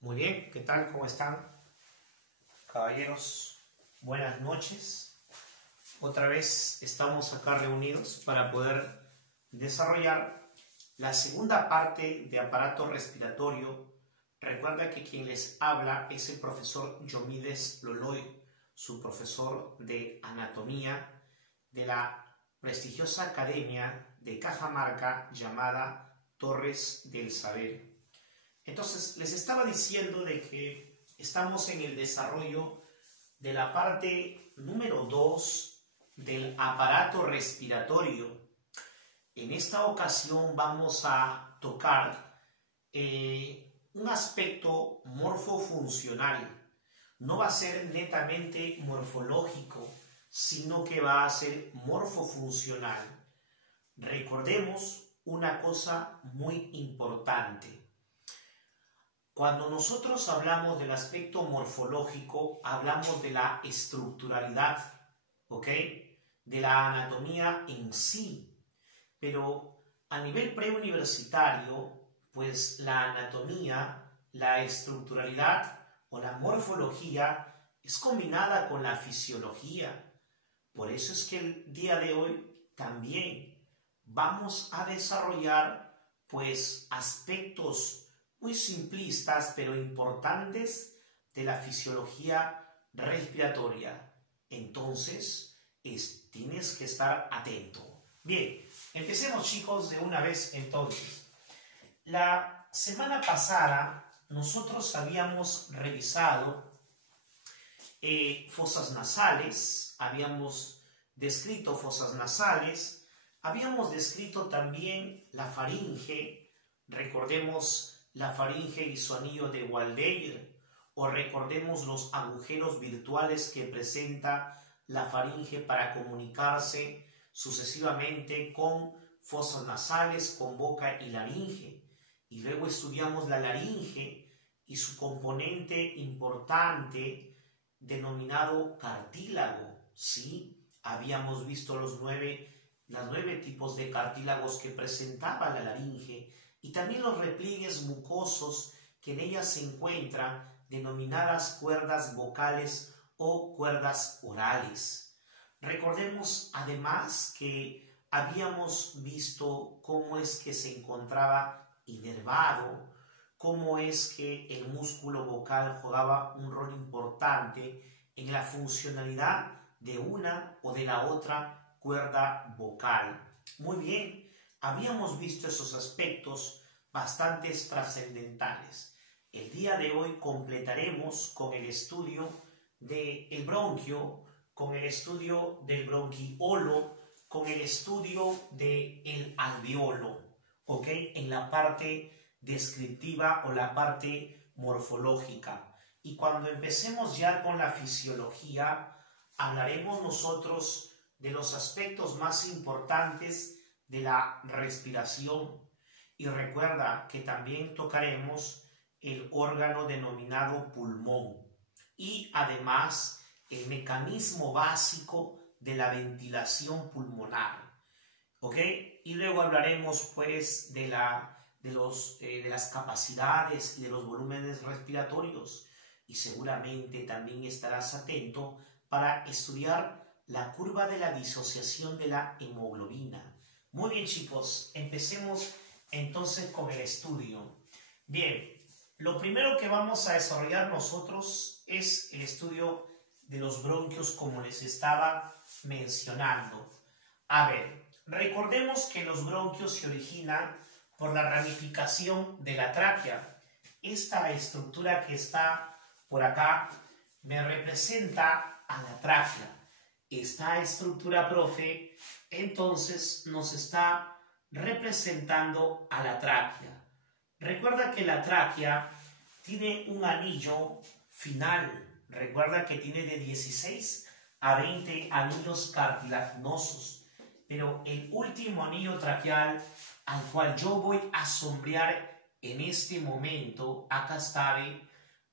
Muy bien, ¿qué tal? ¿Cómo están? Caballeros, buenas noches. Otra vez estamos acá reunidos para poder desarrollar la segunda parte de aparato respiratorio. Recuerda que quien les habla es el profesor Diomedes Loloy, su profesor de anatomía de la prestigiosa academia de Cajamarca llamada Torres del Saber. Entonces, les estaba diciendo de que estamos en el desarrollo de la parte número 2 del aparato respiratorio. En esta ocasión vamos a tocar un aspecto morfofuncional. No va a ser netamente morfológico, sino que va a ser morfofuncional. Recordemos una cosa muy importante. Cuando nosotros hablamos del aspecto morfológico, hablamos de la estructuralidad, ¿ok? De la anatomía en sí. Pero a nivel preuniversitario, pues la anatomía, la estructuralidad o la morfología es combinada con la fisiología. Por eso es que el día de hoy también vamos a desarrollar pues aspectos muy simplistas pero importantes de la fisiología respiratoria. Entonces, tienes que estar atento. Bien, empecemos chicos de una vez entonces. La semana pasada nosotros habíamos revisado fosas nasales, habíamos descrito fosas nasales, habíamos descrito también la faringe. Recordemos la faringe y su anillo de Waldeyer, o recordemos los agujeros virtuales que presenta la faringe para comunicarse sucesivamente con fosas nasales, con boca y laringe. Y luego estudiamos la laringe y su componente importante denominado cartílago, ¿sí? Habíamos visto los nueve tipos de cartílagos que presentaba la laringe y también los repliegues mucosos que en ella se encuentran, denominadas cuerdas vocales o cuerdas orales. Recordemos además que habíamos visto cómo es que se encontraba inervado, cómo es que el músculo vocal jugaba un rol importante en la funcionalidad de una o de la otra cuerda vocal. Muy bien. Habíamos visto esos aspectos bastante trascendentales. El día de hoy completaremos con el estudio del bronquio, con el estudio del bronquiolo, con el estudio del alveolo, ¿ok? En la parte descriptiva o la parte morfológica. Y cuando empecemos ya con la fisiología, hablaremos nosotros de los aspectos más importantes de la respiración. Y recuerda que también tocaremos el órgano denominado pulmón y además el mecanismo básico de la ventilación pulmonar, ¿ok? Y luego hablaremos pues de las capacidades y de los volúmenes respiratorios, y seguramente también estarás atento para estudiar la curva de la disociación de la hemoglobina. Muy bien chicos, empecemos entonces con el estudio. Bien, lo primero que vamos a desarrollar nosotros es el estudio de los bronquios, como les estaba mencionando. A ver, recordemos que los bronquios se originan por la ramificación de la tráquea. Esta estructura que está por acá me representa a la tráquea. Esta estructura, profe, entonces nos está representando a la tráquea. Recuerda que la tráquea tiene un anillo final. Recuerda que tiene de 16 a 20 anillos cartilaginosos. Pero el último anillo traqueal al cual yo voy a sombrear en este momento, acá está,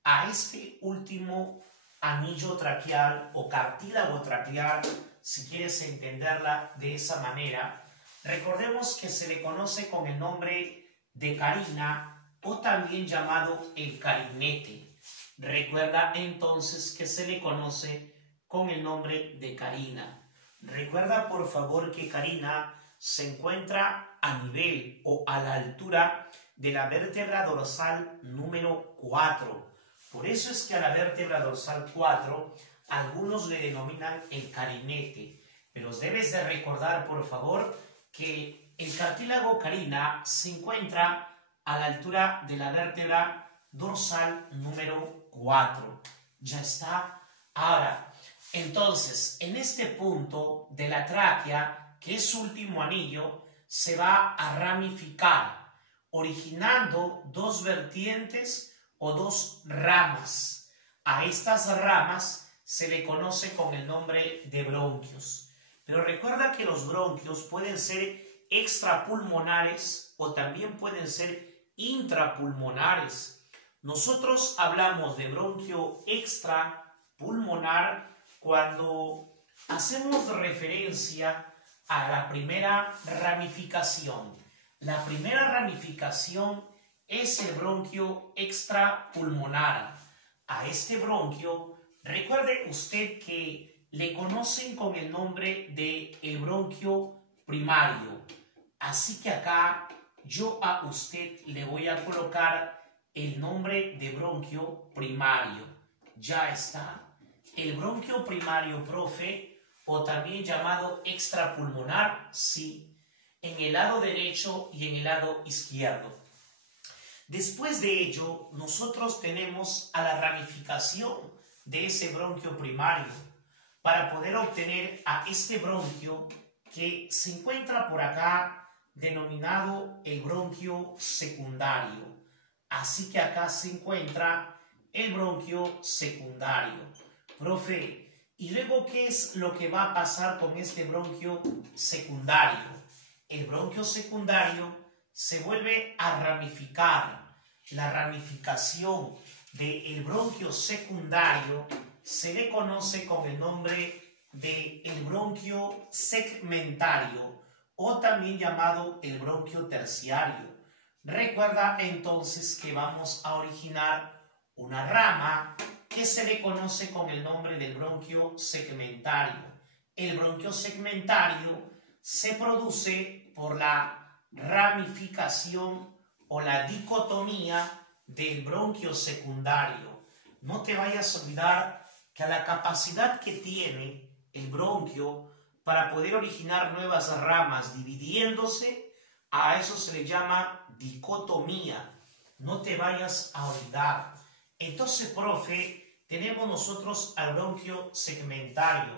a este último anillo traqueal o cartílago traqueal, si quieres entenderla de esa manera, recordemos que se le conoce con el nombre de carina o también llamado el carinete. Recuerda entonces que se le conoce con el nombre de carina. Recuerda por favor que carina se encuentra a nivel o a la altura de la vértebra dorsal número 4. Por eso es que a la vértebra dorsal 4 algunos le denominan el carinete. Pero debes de recordar por favor que el cartílago carina se encuentra a la altura de la vértebra dorsal número 4. Ya está. Ahora, entonces, en este punto de la tráquea, que es su último anillo, se va a ramificar, originando dos vertientes o dos ramas. A estas ramas se le conoce con el nombre de bronquios. Pero recuerda que los bronquios pueden ser extrapulmonares o también pueden ser intrapulmonares. Nosotros hablamos de bronquio extrapulmonar cuando hacemos referencia a la primera ramificación. La primera ramificación es el bronquio extrapulmonar. A este bronquio, recuerde usted que le conocen con el nombre de el bronquio primario. Así que acá yo a usted le voy a colocar el nombre de bronquio primario. Ya está. El bronquio primario, profe, o también llamado extrapulmonar, sí, en el lado derecho y en el lado izquierdo. Después de ello, nosotros tenemos a la ramificación de ese bronquio primario para poder obtener a este bronquio que se encuentra por acá denominado el bronquio secundario. Así que acá se encuentra el bronquio secundario. Profe, ¿y luego qué es lo que va a pasar con este bronquio secundario? El bronquio secundario se vuelve a ramificar. La ramificación del bronquio secundario se le conoce con el nombre de el bronquio segmentario o también llamado el bronquio terciario. Recuerda entonces que vamos a originar una rama que se le conoce con el nombre del bronquio segmentario. El bronquio segmentario se produce por la ramificación o la dicotomía del bronquio secundario. No te vayas a olvidar que a la capacidad que tiene el bronquio para poder originar nuevas ramas dividiéndose, a eso se le llama dicotomía. No te vayas a olvidar. Entonces, profe, tenemos nosotros al bronquio segmentario.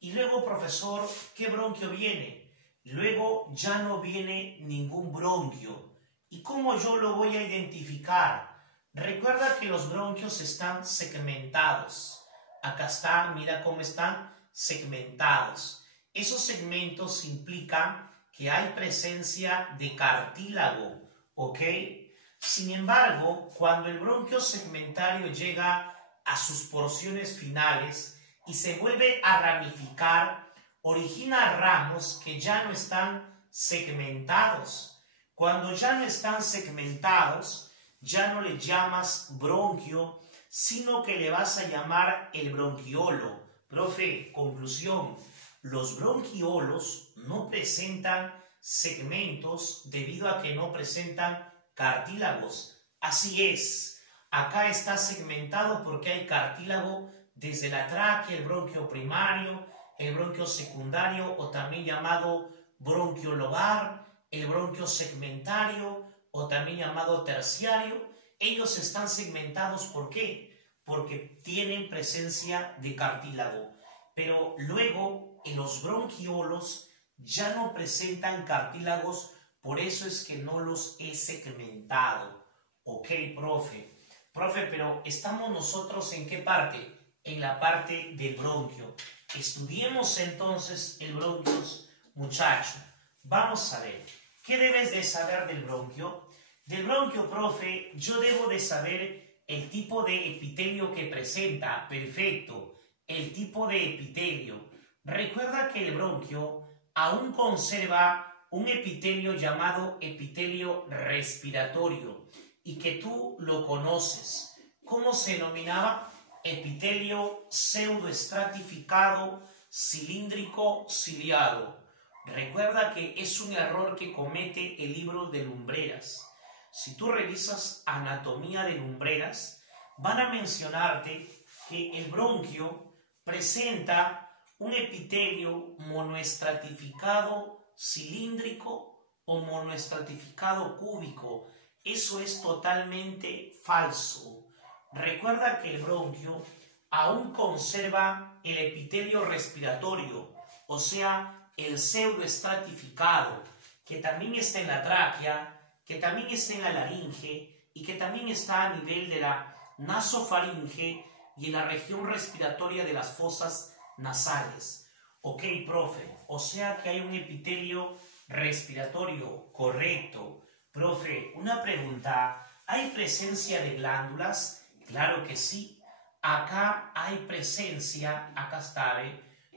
Y luego, profesor, ¿qué bronquio viene? Luego ya no viene ningún bronquio. ¿Y cómo yo lo voy a identificar? Recuerda que los bronquios están segmentados. Acá está, mira cómo están segmentados. Esos segmentos implican que hay presencia de cartílago, ¿ok? Sin embargo, cuando el bronquio segmentario llega a sus porciones finales y se vuelve a ramificar, origina ramos que ya no están segmentados. Cuando ya no están segmentados, ya no le llamas bronquio, sino que le vas a llamar el bronquiolo. Profe, conclusión, los bronquiolos no presentan segmentos debido a que no presentan cartílagos. Así es, acá está segmentado porque hay cartílago desde la tráquea, el bronquio primario, el bronquio secundario o también llamado bronquio lobar, el bronquio segmentario o también llamado terciario. Ellos están segmentados, ¿por qué? Porque tienen presencia de cartílago. Pero luego en los bronquiolos ya no presentan cartílagos, por eso es que no los he segmentado. Ok, profe. Profe, pero ¿estamos nosotros en qué parte? En la parte del bronquio. Estudiemos entonces el bronquio, muchacho. Vamos a ver. ¿Qué debes de saber del bronquio? Del bronquio, profe, yo debo de saber el tipo de epitelio que presenta. Perfecto. El tipo de epitelio. Recuerda que el bronquio aún conserva un epitelio llamado epitelio respiratorio. y que tú lo conoces. ¿Cómo se denominaba? Epitelio pseudoestratificado cilíndrico ciliado. Recuerda que es un error que comete el libro de Lumbreras. Si tú revisas anatomía de Lumbreras, van a mencionarte que el bronquio presenta un epitelio monoestratificado cilíndrico o monoestratificado cúbico. Eso es totalmente falso. Recuerda que el bronquio aún conserva el epitelio respiratorio, o sea, el pseudoestratificado, que también está en la tráquea, que también está en la laringe y que también está a nivel de la nasofaringe y en la región respiratoria de las fosas nasales. Ok, profe, o sea que hay un epitelio respiratorio, correcto. Profe, una pregunta, ¿hay presencia de glándulas? Claro que sí. Acá hay presencia, acá está,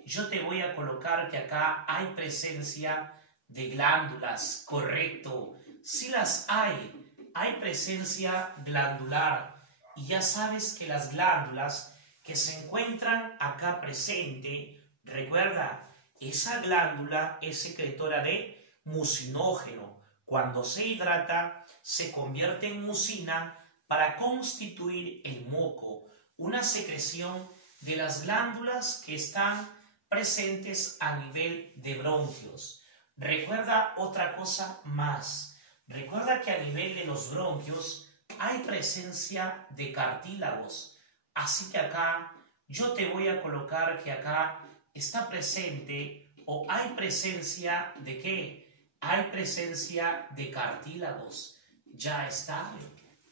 yo te voy a colocar que acá hay presencia de glándulas, correcto. Sí las hay presencia glandular. Y ya sabes que las glándulas que se encuentran acá presente, recuerda, esa glándula es secretora de mucinógeno. Cuando se hidrata, se convierte en mucina para constituir el moco, una secreción de las glándulas que están presentes a nivel de bronquios. Recuerda otra cosa más. Recuerda que a nivel de los bronquios hay presencia de cartílagos. Así que acá yo te voy a colocar que acá está presente o hay presencia de ¿qué? Hay presencia de cartílagos. Ya está.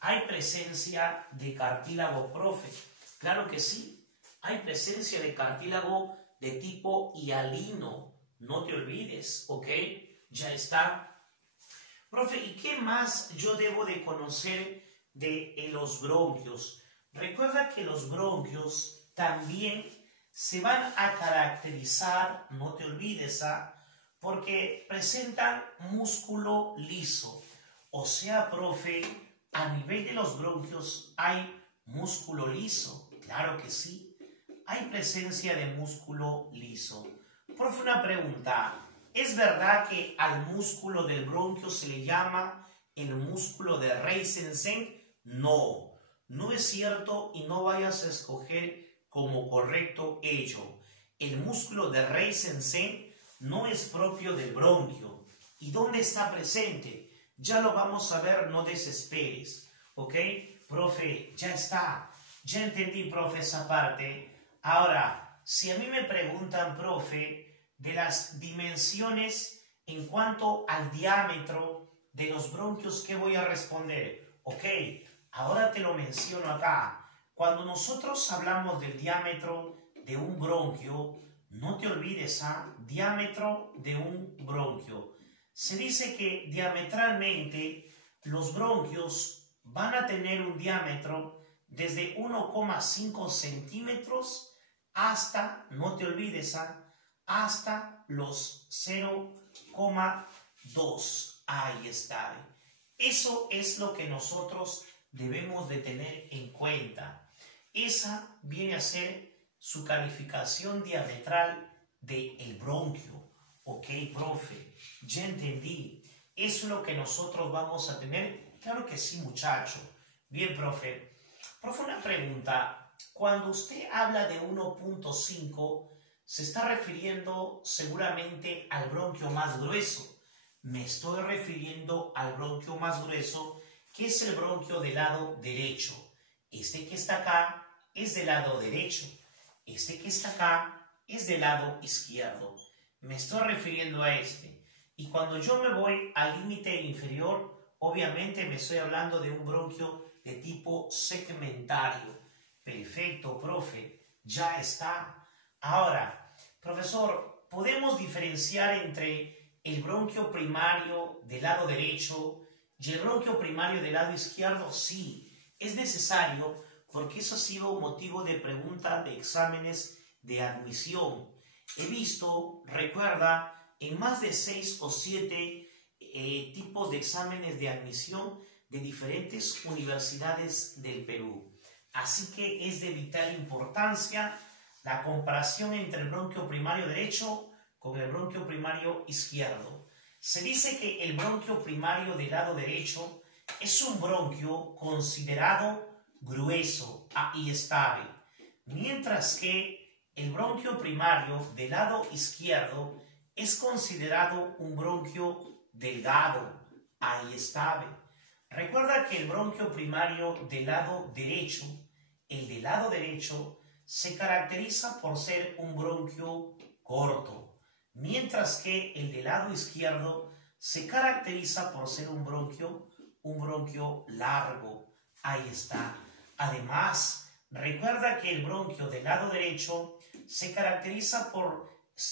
Hay presencia de cartílago, profe. Claro que sí. Hay presencia de cartílago de tipo hialino. No te olvides, ¿ok? Ya está. Profe, ¿y qué más yo debo de conocer de los bronquios? Recuerda que los bronquios también se van a caracterizar, no te olvides, porque presentan músculo liso. O sea, profe, a nivel de los bronquios hay músculo liso. Claro que sí, hay presencia de músculo liso. Profe, una pregunta. ¿Es verdad que al músculo del bronquio se le llama el músculo de Reisensen? No, no es cierto y no vayas a escoger como correcto ello. El músculo de Reisensen no es propio del bronquio. ¿Y dónde está presente? Ya lo vamos a ver, no desesperes. ¿Ok? Profe, ya está. Ya entendí, profe, esa parte. Ahora, si a mí me preguntan, profe, de las dimensiones en cuanto al diámetro de los bronquios, ¿qué voy a responder? Ok, ahora te lo menciono acá. Cuando nosotros hablamos del diámetro de un bronquio, no te olvides, diámetro de un bronquio. Se dice que diametralmente los bronquios van a tener un diámetro desde 1,5 centímetros hasta, no te olvides, hasta los 0,2. Ahí está. Eso es lo que nosotros debemos de tener en cuenta. Esa viene a ser su calificación diametral del bronquio. Ok, profe, ya entendí. Eso es lo que nosotros vamos a tener. Claro que sí, muchacho. Bien, profe. Profe, una pregunta. Cuando usted habla de 1,5, se está refiriendo seguramente al bronquio más grueso. Me estoy refiriendo al bronquio más grueso, que es el bronquio del lado derecho. Este que está acá es del lado derecho. Este que está acá es del lado izquierdo. Me estoy refiriendo a este. Y cuando yo me voy al límite inferior, obviamente me estoy hablando de un bronquio de tipo segmentario. Perfecto, profe. Ya está. Ahora, profesor, ¿podemos diferenciar entre el bronquio primario del lado derecho y el bronquio primario del lado izquierdo? Sí, es necesario porque eso ha sido motivo de pregunta de exámenes de admisión. He visto, recuerda, en más de 6 o 7 tipos de exámenes de admisión de diferentes universidades del Perú. Así que es de vital importancia la comparación entre el bronquio primario derecho con el bronquio primario izquierdo. Se dice que el bronquio primario del lado derecho es un bronquio considerado grueso y estable, mientras que el bronquio primario del lado izquierdo es considerado un bronquio delgado y estable. Recuerda que el bronquio primario del lado derecho, el del lado derecho, se caracteriza por ser un bronquio corto, mientras que el del lado izquierdo se caracteriza por ser un bronquio largo. Ahí está. Además, recuerda que el bronquio del lado derecho se caracteriza por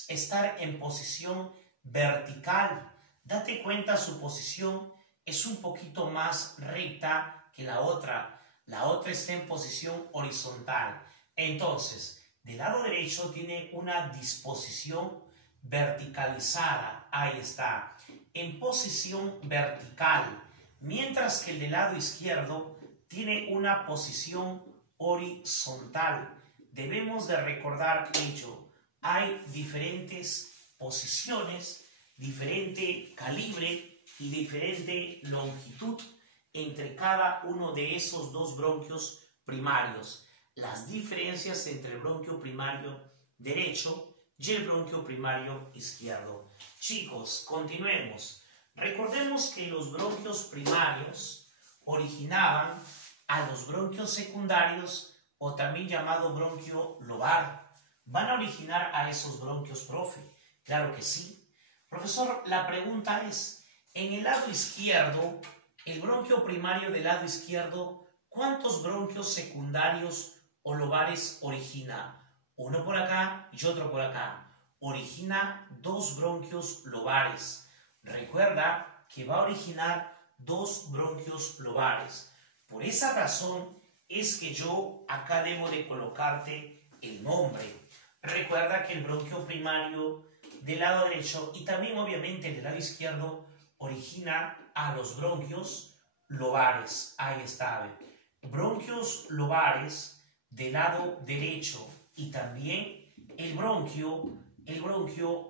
estar en posición vertical. Date cuenta, su posición es un poquito más recta que la otra. La otra está en posición horizontal. Entonces, del lado derecho tiene una disposición verticalizada. Ahí está. En posición vertical. Mientras que el del lado izquierdo tiene una posición horizontal. Debemos de recordar ello. Hay diferentes posiciones, diferente calibre y diferente longitud entre cada uno de esos dos bronquios primarios. Las diferencias entre el bronquio primario derecho y el bronquio primario izquierdo. Chicos, continuemos. Recordemos que los bronquios primarios originaban a los bronquios secundarios, o también llamado bronquio lobar. ¿Van a originar a esos bronquios, profe? Claro que sí. Profesor, la pregunta es, en el lado izquierdo, el bronquio primario del lado izquierdo, ¿cuántos bronquios secundarios o lobares origina? Uno por acá y otro por acá. Origina dos bronquios lobares. Recuerda que va a originar dos bronquios lobares. Por esa razón es que yo acá debo de colocarte el nombre. Recuerda que el bronquio primario del lado derecho y también obviamente el del lado izquierdo origina a los bronquios lobares. Ahí está. Bronquios lobares del lado derecho y también el bronquio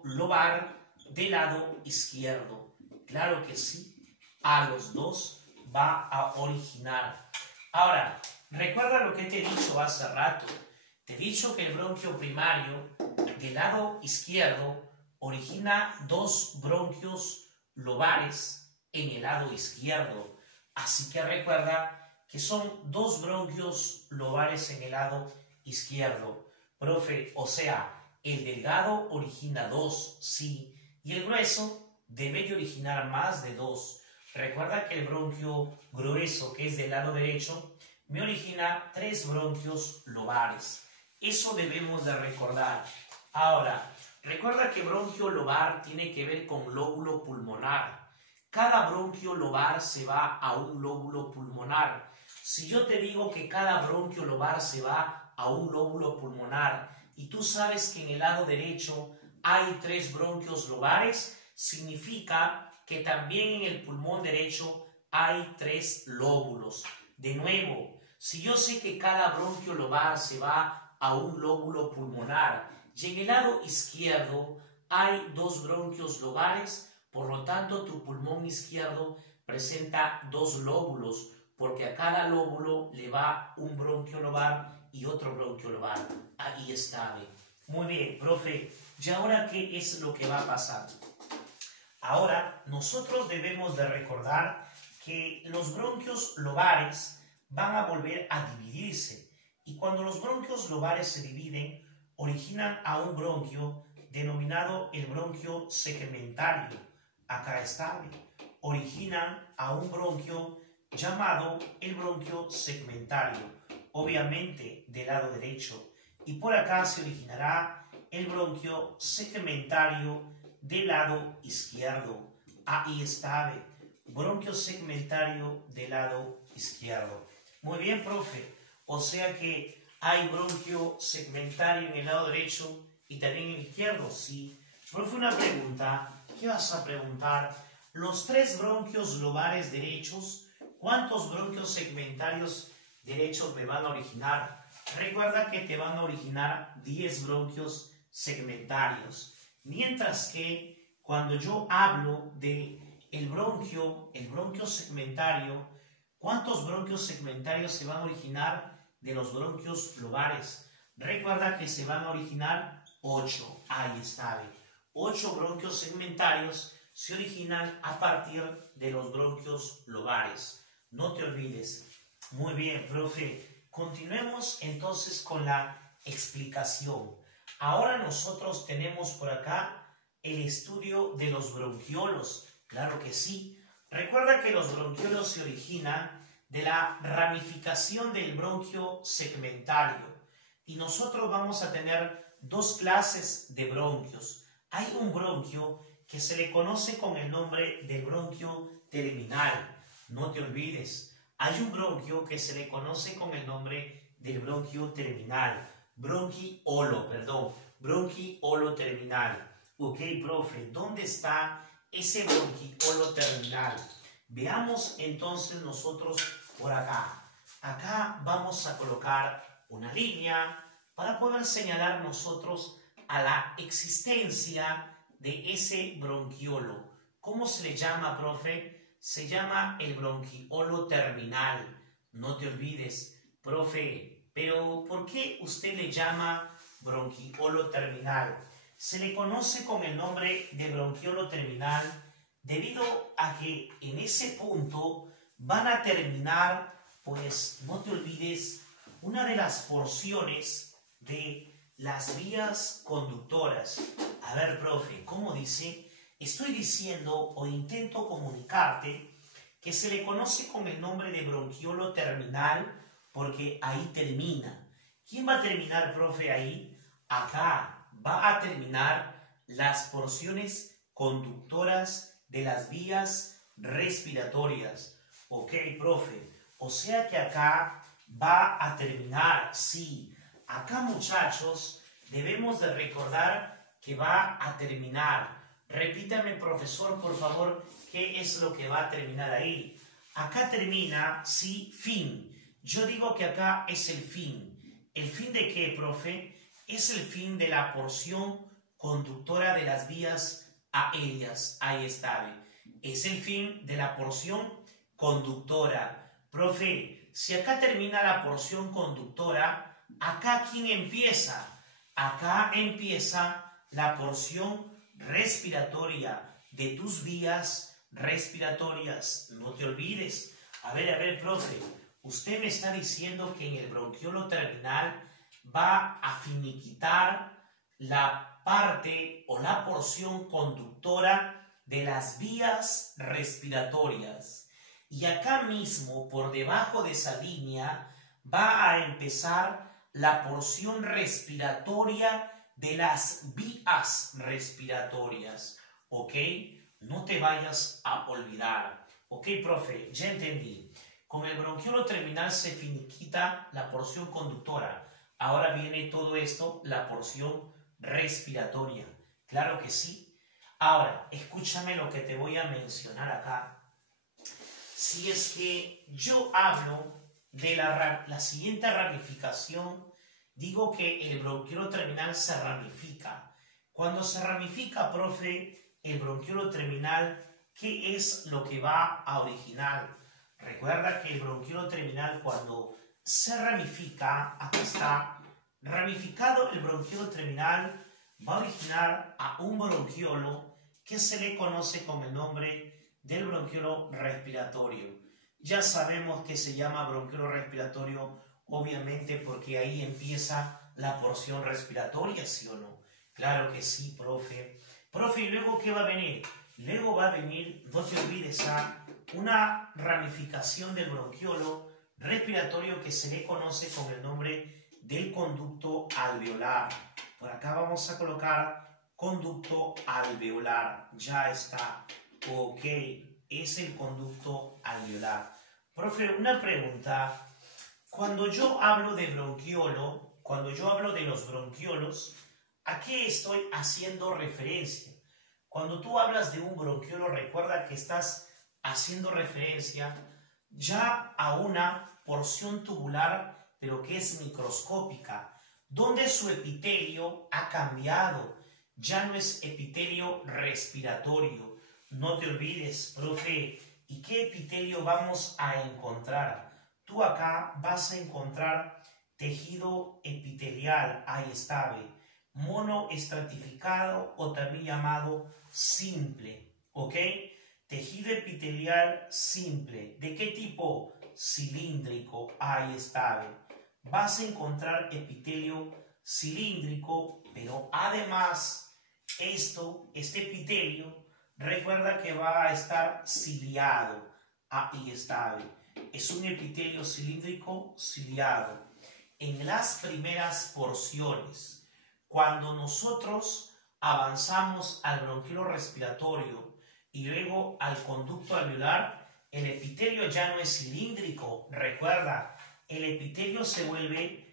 lobar del lado izquierdo. Claro que sí, a los dos va a originar. Ahora, recuerda lo que te he dicho hace rato. Te he dicho que el bronquio primario del lado izquierdo origina dos bronquios lobares en el lado izquierdo. Así que recuerda que son dos bronquios lobares en el lado izquierdo. Profe, o sea, el delgado origina dos, sí, y el grueso debe de originar más de dos. Recuerda que el bronquio grueso, que es del lado derecho, me origina tres bronquios lobares. Eso debemos de recordar. Ahora, recuerda que bronquio lobar tiene que ver con lóbulo pulmonar. Cada bronquio lobar se va a un lóbulo pulmonar. Si yo te digo que cada bronquio lobar se va a un lóbulo pulmonar y tú sabes que en el lado derecho hay tres bronquios lobares, significa que también en el pulmón derecho hay tres lóbulos. De nuevo, si yo sé que cada bronquio lobar se va a un lóbulo pulmonar y en el lado izquierdo hay dos bronquios lobares, por lo tanto tu pulmón izquierdo presenta dos lóbulos, porque a cada lóbulo le va un bronquio lobar y otro bronquio lobar. Ahí está. Muy bien, profe. ¿Y ahora qué es lo que va a pasar? Ahora, nosotros debemos de recordar que los bronquios lobares van a volver a dividirse. Y cuando los bronquios lobares se dividen, originan a un bronquio denominado el bronquio segmentario. Acá está. Originan a un bronquio llamado el bronquio segmentario, obviamente del lado derecho. Y por acá se originará el bronquio segmentario del lado izquierdo. Ahí está, bronquio segmentario del lado izquierdo. Muy bien, profe. O sea que hay bronquio segmentario en el lado derecho y también en el izquierdo. Sí. Profe, una pregunta. ¿Qué vas a preguntar? Los tres bronquios lobares derechos ¿Cuántos bronquios segmentarios derechos me van a originar? Recuerda que te van a originar 10 bronquios segmentarios. Mientras que cuando yo hablo de el bronquio segmentario, ¿cuántos bronquios segmentarios se van a originar de los bronquios lobares? Recuerda que se van a originar 8. Ahí está. 8 bronquios segmentarios se originan a partir de los bronquios lobares. No te olvides. Muy bien, profe. Continuemos entonces con la explicación. Ahora nosotros tenemos por acá el estudio de los bronquiolos. Claro que sí. Recuerda que los bronquiolos se originan de la ramificación del bronquio segmentario. Y nosotros vamos a tener dos clases de bronquios. Hay un bronquio que se le conoce con el nombre del bronquio terminal. No te olvides. Hay un bronquio que se le conoce con el nombre del bronquio terminal. Bronquiolo terminal. Ok, profe, ¿dónde está ese bronquiolo terminal? Veamos entonces nosotros por acá. Acá vamos a colocar una línea para poder señalar nosotros a la existencia de ese bronquiolo. ¿Cómo se le llama, profe? Se llama el bronquiolo terminal. No te olvides, profe, pero ¿por qué usted le llama bronquiolo terminal? Se le conoce con el nombre de bronquiolo terminal debido a que en ese punto van a terminar, pues no te olvides, una de las porciones de las vías conductoras. A ver, profe, ¿cómo dice? Estoy diciendo o intento comunicarte que se le conoce con el nombre de bronquiolo terminal porque ahí termina. ¿Quién va a terminar, profe, ahí? Acá va a terminar las porciones conductoras de las vías respiratorias. Ok, profe. O sea que acá va a terminar, sí. Acá, muchachos, debemos de recordar que va a terminar. Repítame, profesor, por favor, ¿qué es lo que va a terminar ahí? Acá termina, sí, fin. Yo digo que acá es el fin. ¿El fin de qué, profe? Es el fin de la porción conductora de las vías aéreas. Ahí está. Es el fin de la porción conductora. Profe, si acá termina la porción conductora, ¿acá quién empieza? Acá empieza la porción respiratoria de tus vías respiratorias. No te olvides. A ver, profe. Usted me está diciendo que en el bronquiolo terminal va a finiquitar la parte o la porción conductora de las vías respiratorias. Y acá mismo, por debajo de esa línea, va a empezar la porción respiratoria de las vías respiratorias. ¿Ok? No te vayas a olvidar. ¿Ok, profe? Ya entendí. Con el bronquiolo terminal se finiquita la porción conductora. Ahora viene todo esto, la porción respiratoria. Claro que sí. Ahora, escúchame lo que te voy a mencionar acá. Si es que yo hablo de la siguiente ramificación, digo que el bronquiolo terminal se ramifica. Cuando se ramifica, profe, el bronquiolo terminal, ¿qué es lo que va a originar? Recuerda que el bronquiolo terminal, cuando se ramifica, aquí está, ramificado el bronquiolo terminal, va a originar a un bronquiolo que se le conoce con el nombre del bronquiolo respiratorio. Ya sabemos que se llama bronquiolo respiratorio, obviamente porque ahí empieza la porción respiratoria, ¿sí o no? Claro que sí, profe. Profe, ¿y luego qué va a venir? Luego va a venir, no te olvides, una ramificación del bronquiolo respiratorio que se le conoce con el nombre del conducto alveolar. Por acá vamos a colocar conducto alveolar. Ya está. Ok, es el conducto alveolar. Profe, una pregunta. Cuando yo hablo de bronquiolo, cuando yo hablo de los bronquiolos, ¿a qué estoy haciendo referencia? Cuando tú hablas de un bronquiolo, recuerda que estás haciendo referencia ya a una porción tubular, pero que es microscópica, donde su epitelio ha cambiado, ya no es epitelio respiratorio. No te olvides, profe, ¿y qué epitelio vamos a encontrar? Tú acá vas a encontrar tejido epitelial, ahí está, ve, monoestratificado o también llamado simple, ¿ok? Tejido epitelial simple. ¿De qué tipo? Cilíndrico, ahí está, ve. Vas a encontrar epitelio cilíndrico, pero además este epitelio, recuerda que va a estar ciliado, ahí está, ve. Es un epitelio cilíndrico ciliado. En las primeras porciones, cuando nosotros avanzamos al bronquiolo respiratorio y luego al conducto alveolar, el epitelio ya no es cilíndrico. Recuerda, el epitelio se vuelve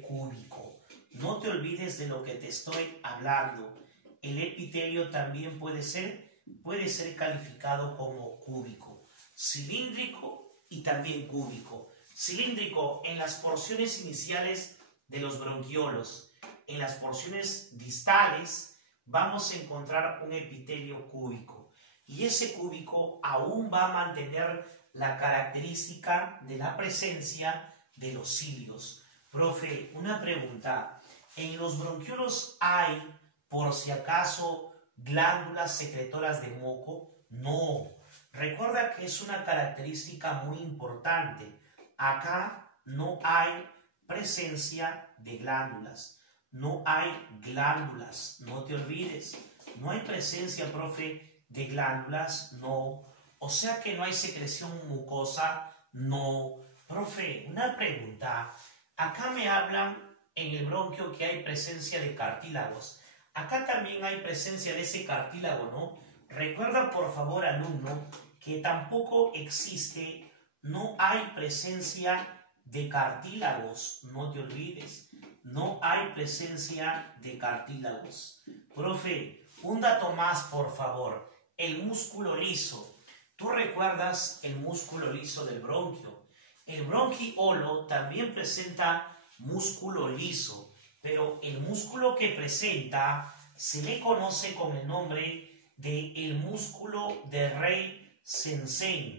cúbico. No te olvides de lo que te estoy hablando. El epitelio también puede ser calificado como cúbico, cilíndrico y también cúbico. Cilíndrico en las porciones iniciales de los bronquiolos. En las porciones distales vamos a encontrar un epitelio cúbico. Y ese cúbico aún va a mantener la característica de la presencia de los cilios. Profe, una pregunta. ¿En los bronquiolos hay, por si acaso, glándulas secretoras de moco? No. Recuerda que es una característica muy importante. Acá no hay presencia de glándulas. No hay glándulas, no te olvides. No hay presencia, profe, de glándulas, no. O sea que no hay secreción mucosa, no. Profe, una pregunta. Acá me hablan en el bronquio que hay presencia de cartílagos. Acá también hay presencia de ese cartílago, ¿no? Recuerda, por favor, alumno, que tampoco existe, no hay presencia de cartílagos, no te olvides. No hay presencia de cartílagos. Profe, un dato más, por favor. El músculo liso. ¿Tú recuerdas el músculo liso del bronquio? El bronquiolo también presenta músculo liso, pero el músculo que presenta se le conoce con el nombre de el músculo de Rey-Sensen.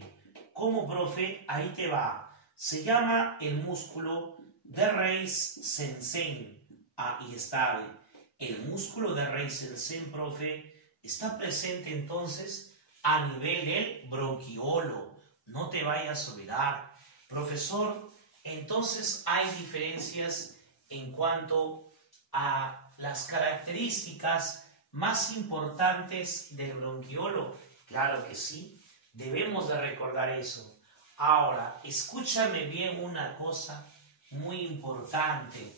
¿Cómo, profe? Ahí te va. Se llama el músculo de Rey-Sensen. Ahí está. El músculo de Rey-Sensen, profe, está presente entonces a nivel del bronquiolo. No te vayas a olvidar. Profesor, entonces hay diferencias en cuanto a las características más importantes del bronquiolo. Claro que sí, debemos de recordar eso. Ahora, escúchame bien una cosa muy importante.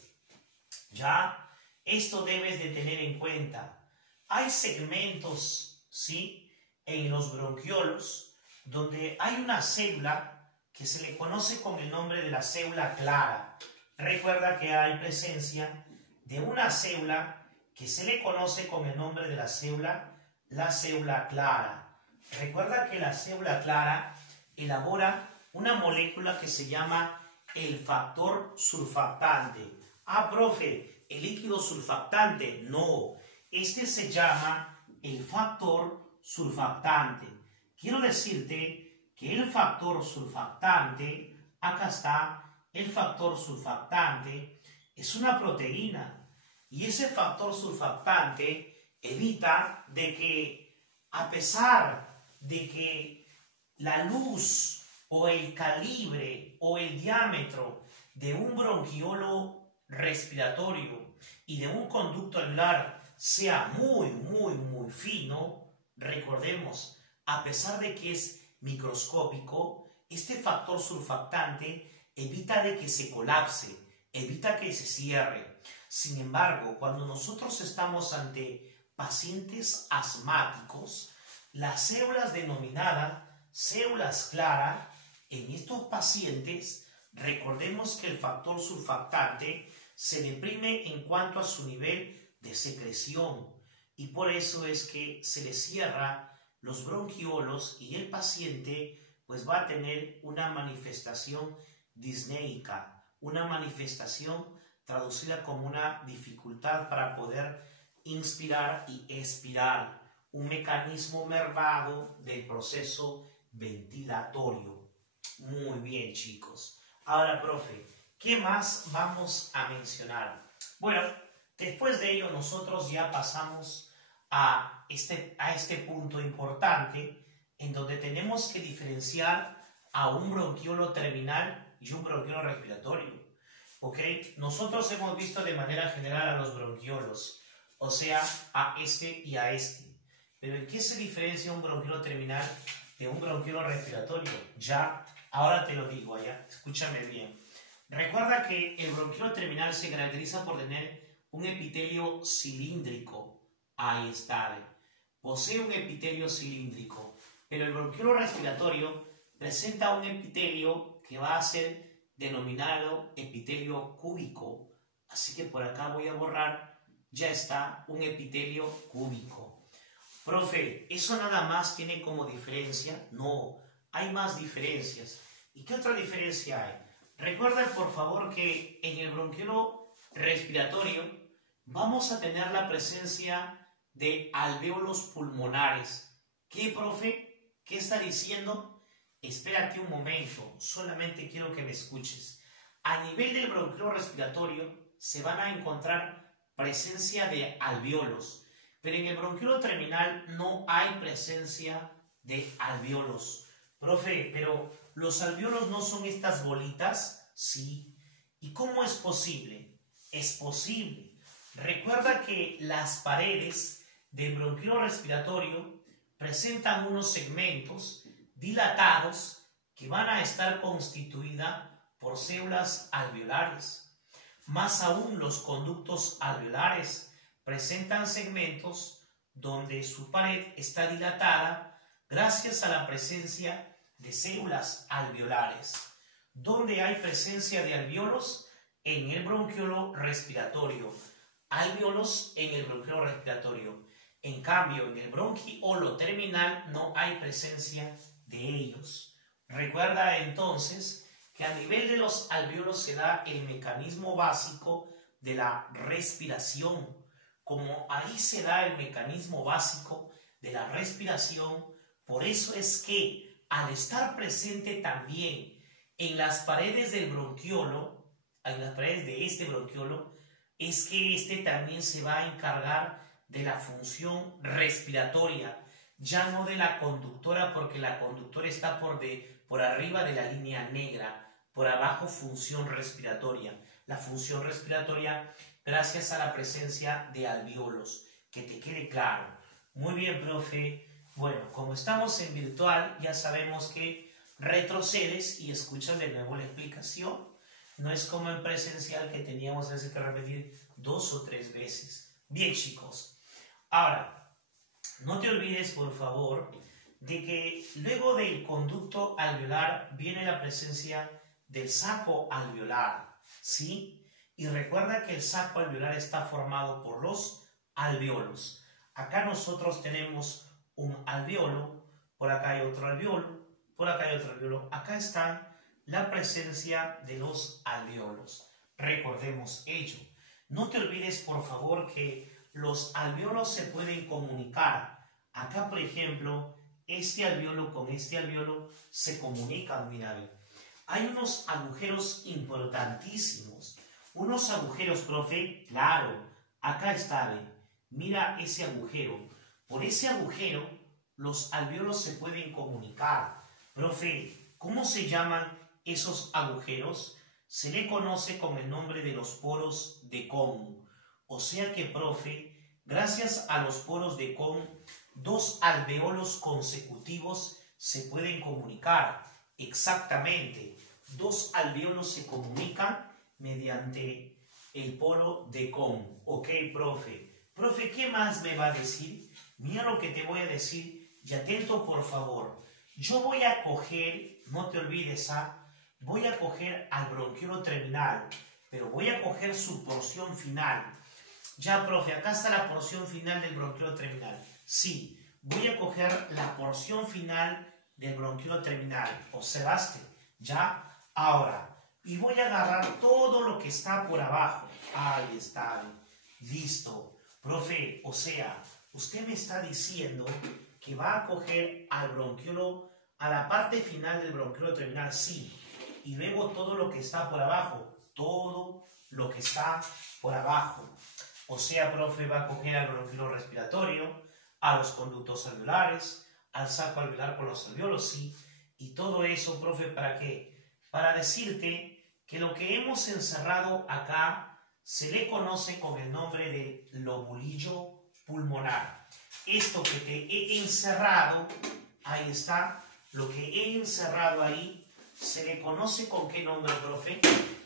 Ya, esto debes de tener en cuenta. Hay segmentos, ¿sí?, en los bronquiolos donde hay una célula que se le conoce con el nombre de la célula clara. Recuerda que hay presencia de una célula que se le conoce con el nombre de la célula clara. Recuerda que la célula clara elabora una molécula que se llama el factor surfactante. Ah, profe, ¿el líquido surfactante? No, este se llama el factor surfactante. Quiero decirte que el factor surfactante, acá está, el factor surfactante es una proteína y ese factor surfactante evita de que, a pesar de que la luz o el calibre o el diámetro de un bronquiolo respiratorio y de un conducto alveolar sea muy fino, recordemos, a pesar de que es microscópico, este factor surfactante evita de que se colapse, evita que se cierre. Sin embargo, cuando nosotros estamos ante pacientes asmáticos, las células denominadas células claras, en estos pacientes, recordemos que el factor surfactante se deprime en cuanto a su nivel de secreción y por eso es que se le cierra los bronquiolos y el paciente pues va a tener una manifestación disneica, una manifestación traducida como una dificultad para poder inspirar y expirar, un mecanismo mermado del proceso ventilatorio. Muy bien, chicos. Ahora, profe, ¿qué más vamos a mencionar? Bueno, después de ello nosotros ya pasamos a este punto importante en donde tenemos que diferenciar a un bronquiolo terminal y un bronquiolo respiratorio. ¿Ok? Nosotros hemos visto de manera general a los bronquiolos, o sea, a este y a este. Pero ¿en qué se diferencia un bronquiolo terminal de un bronquiolo respiratorio? Ya, ahora te lo digo, ya, escúchame bien. Recuerda que el bronquiolo terminal se caracteriza por tener un epitelio cilíndrico. Ahí está. Posee un epitelio cilíndrico. Pero el bronquiolo respiratorio presenta un epitelio que va a ser denominado epitelio cúbico. Así que por acá voy a borrar, ya está, un epitelio cúbico. Profe, ¿eso nada más tiene como diferencia? No, hay más diferencias. ¿Y qué otra diferencia hay? Recuerda por favor que en el bronquiolo respiratorio vamos a tener la presencia de alvéolos pulmonares. ¿Qué, profe? ¿Qué está diciendo? Espérate un momento, solamente quiero que me escuches. A nivel del bronquiolo respiratorio se van a encontrar presencia de alvéolos, pero en el bronquiolo terminal no hay presencia de alvéolos. Profe, pero ¿los alvéolos no son estas bolitas? Sí. ¿Y cómo es posible? Es posible. Recuerda que las paredes del bronquiolo respiratorio presentan unos segmentos dilatados que van a estar constituidas por células alveolares. Más aún, los conductos alveolares presentan segmentos donde su pared está dilatada gracias a la presencia de células alveolares. ¿Dónde hay presencia de alvéolos? En el bronquiolo respiratorio. Alvéolos en el bronquiolo respiratorio. En cambio, en el bronquiolo terminal no hay presencia de ellos. Recuerda entonces que a nivel de los alvéolos se da el mecanismo básico de la respiración. Como ahí se da el mecanismo básico de la respiración, por eso es que al estar presente también en las paredes del bronquiolo, en las paredes de este bronquiolo, es que este también se va a encargar de la función respiratoria, ya no de la conductora, porque la conductora está por arriba de la línea negra, por abajo función respiratoria. La función respiratoria gracias a la presencia de alvéolos, que te quede claro. Muy bien, profe. Bueno, como estamos en virtual, ya sabemos que retrocedes y escuchas de nuevo la explicación. No es como en presencial que teníamos a veces que repetir 2 o 3 veces. Bien, chicos. Ahora, no te olvides, por favor, de que luego del conducto alveolar viene la presencia del saco alveolar, ¿sí? Y recuerda que el saco alveolar está formado por los alvéolos. Acá nosotros tenemos un alvéolo, por acá hay otro alvéolo, por acá hay otro alvéolo. Acá está la presencia de los alvéolos. Recordemos ello. No te olvides, por favor, que los alvéolos se pueden comunicar. Acá, por ejemplo, este alvéolo con este alvéolo se comunican, mira, hay unos agujeros importantísimos. Unos agujeros, profe, claro, acá está, mira ese agujero. Por ese agujero, los alvéolos se pueden comunicar. Profe, ¿cómo se llaman esos agujeros? Se le conoce con el nombre de los poros de Kohn. O sea que, profe, gracias a los poros de Kohn, 2 alvéolos consecutivos se pueden comunicar. Exactamente, 2 alvéolos se comunican mediante el poro de Kohn. Ok, profe. Profe, ¿qué más me va a decir? Mira lo que te voy a decir y atento, por favor. Yo voy a coger, no te olvides, voy a coger al bronquiolo terminal, pero voy a coger su porción final. Ya, profe, acá está la porción final del bronquiolo terminal. Sí, voy a coger la porción final del bronquíolo terminal. ¿Observaste? ¿Ya? Ahora, y voy a agarrar todo lo que está por abajo. Ahí está. Listo. Profe, o sea, usted me está diciendo que va a coger al bronquíolo, a la parte final del bronquíolo terminal, sí. Y luego todo lo que está por abajo. Todo lo que está por abajo. O sea, profe, va a coger al bronquíolo respiratorio, a los conductos alveolares, al saco alveolar con los alvéolos, sí. Y todo eso, profe, ¿para qué? Para decirte que lo que hemos encerrado acá se le conoce con el nombre de lobulillo pulmonar. Esto que te he encerrado, ahí está, lo que he encerrado ahí, se le conoce con qué nombre, profe?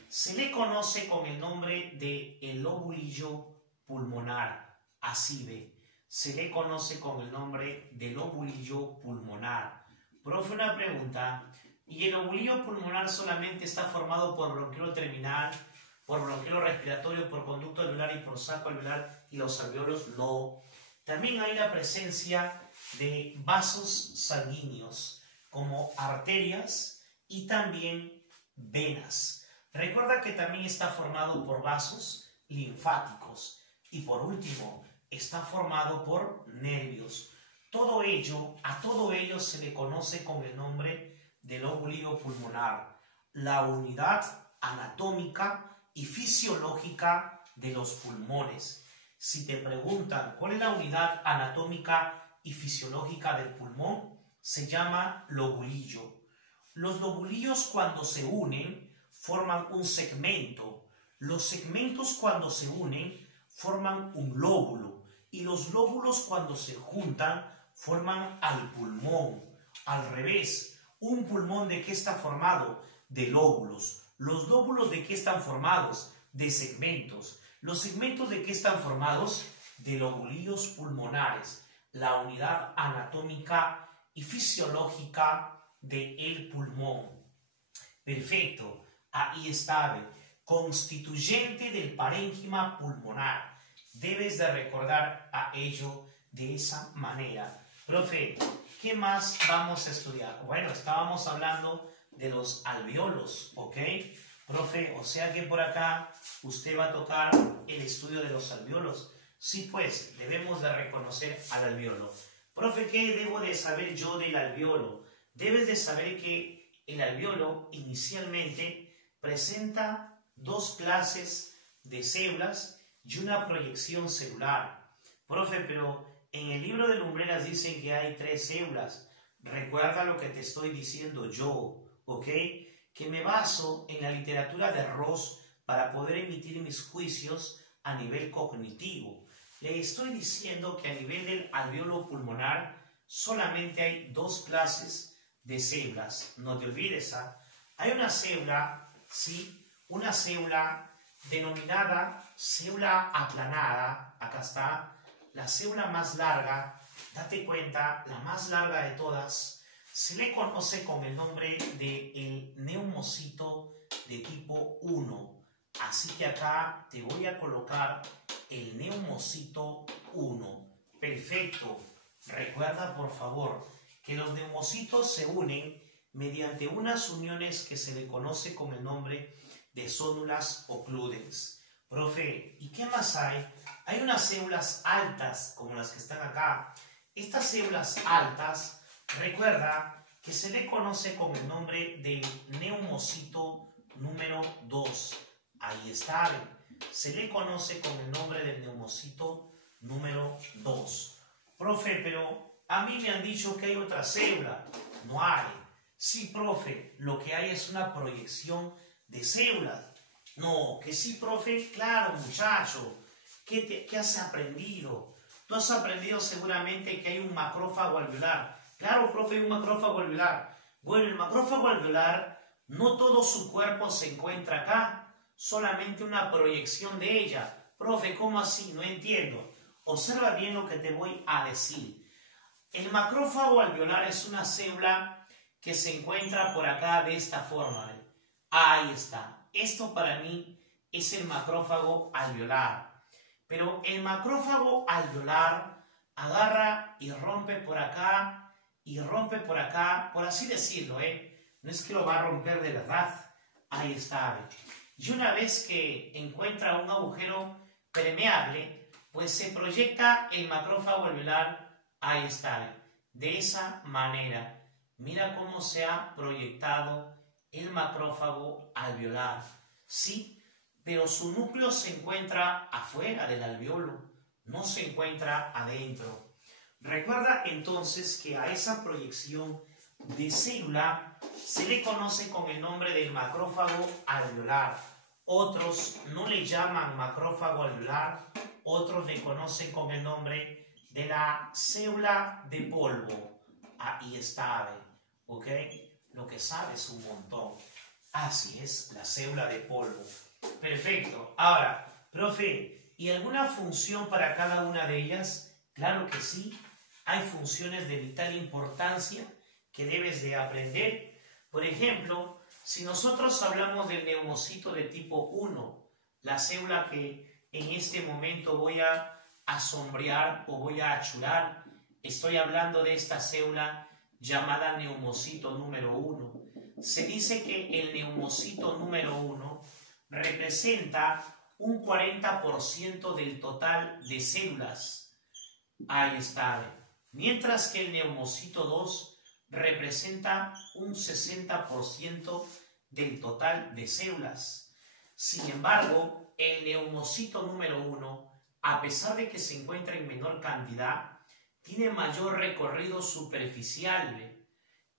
Se le conoce con el nombre de el lobulillo pulmonar. Así ve, se le conoce con el nombre de lobulillo pulmonar. Profe, una pregunta. ¿Y el lobulillo pulmonar solamente está formado por bronquíolo terminal, por bronquíolo respiratorio, por conducto alveolar y por saco alveolar y los alvéolos? No. También hay la presencia de vasos sanguíneos, como arterias y también venas. Recuerda que también está formado por vasos linfáticos y por último está formado por nervios. A todo ello se le conoce con el nombre de lobulillo pulmonar, la unidad anatómica y fisiológica de los pulmones. Si te preguntan cuál es la unidad anatómica y fisiológica del pulmón, se llama lobulillo. Los lobulillos cuando se unen forman un segmento. Los segmentos cuando se unen forman un lóbulo y los lóbulos cuando se juntan forman al pulmón. Al revés, un pulmón ¿de qué está formado? De lóbulos. ¿Los lóbulos de qué están formados? De segmentos. ¿Los segmentos de qué están formados? De lobulillos pulmonares, la unidad anatómica y fisiológica del pulmón. Perfecto, ahí está, constituyente del parénquima pulmonar. Debes de recordar a ello de esa manera. Profe, ¿qué más vamos a estudiar? Bueno, estábamos hablando de los alvéolos, ¿ok? Profe, o sea que por acá usted va a tocar el estudio de los alvéolos. Sí, pues, debemos de reconocer al alvéolo. Profe, ¿qué debo de saber yo del alvéolo? Debes de saber que el alvéolo inicialmente presenta dos clases de células y una proyección celular. Profe, pero en el libro de Lumbreras dicen que hay 3 células. Recuerda lo que te estoy diciendo yo, ¿ok? Que me baso en la literatura de Ross para poder emitir mis juicios a nivel cognitivo. Le estoy diciendo que a nivel del alvéolo pulmonar solamente hay 2 clases de células. No te olvides, ¿ah? Hay una célula, sí, una célula denominada célula aplanada. Acá está, la célula más larga. Date cuenta, la más larga de todas, se le conoce con el nombre de el neumocito de tipo 1. Así que acá te voy a colocar el neumocito 1. Perfecto. Recuerda, por favor, que los neumocitos se unen mediante unas uniones que se le conoce con el nombre de células ocludens. Profe, ¿y qué más hay? Hay unas células altas, como las que están acá. Estas células altas, recuerda que se le conoce con el nombre de neumocito número 2. Ahí está, se le conoce con el nombre del neumocito número 2. Profe, pero a mí me han dicho que hay otra célula. No hay. Sí, profe, lo que hay es una proyección de células. No, que sí, profe, claro, muchacho. ¿Qué has aprendido? Tú has aprendido seguramente que hay un macrófago alveolar. Claro, profe, hay un macrófago alveolar. Bueno, el macrófago alveolar, no todo su cuerpo se encuentra acá, solamente una proyección de ella. Profe, ¿cómo así? No entiendo. Observa bien lo que te voy a decir. El macrófago alveolar es una célula que se encuentra por acá de esta forma. Ahí está. Esto para mí es el macrófago alveolar. Pero el macrófago alveolar agarra y rompe por acá y rompe por acá, por así decirlo, no es que lo va a romper de verdad. Ahí está. Y una vez que encuentra un agujero permeable, pues se proyecta el macrófago alveolar. Ahí está. De esa manera, mira cómo se ha proyectado el macrófago alveolar. Sí, pero su núcleo se encuentra afuera del alveolo, no se encuentra adentro. Recuerda entonces que a esa proyección de célula se le conoce con el nombre del macrófago alveolar. Otros no le llaman macrófago alveolar, otros le conocen con el nombre de la célula de polvo. Ahí está, ¿ok? Lo que sabe es un montón. Así es, la célula de polvo. Perfecto. Ahora, profe, ¿y alguna función para cada una de ellas? Claro que sí. Hay funciones de vital importancia que debes de aprender. Por ejemplo, si nosotros hablamos del neumocito de tipo 1, la célula que en este momento voy a sombrear o voy a achurar, estoy hablando de esta célula llamada neumocito número 1. Se dice que el neumocito número 1 representa un 40% del total de células. Ahí está. Mientras que el neumocito 2 representa un 60% del total de células. Sin embargo, el neumocito número 1, a pesar de que se encuentra en menor cantidad, tiene mayor recorrido superficial.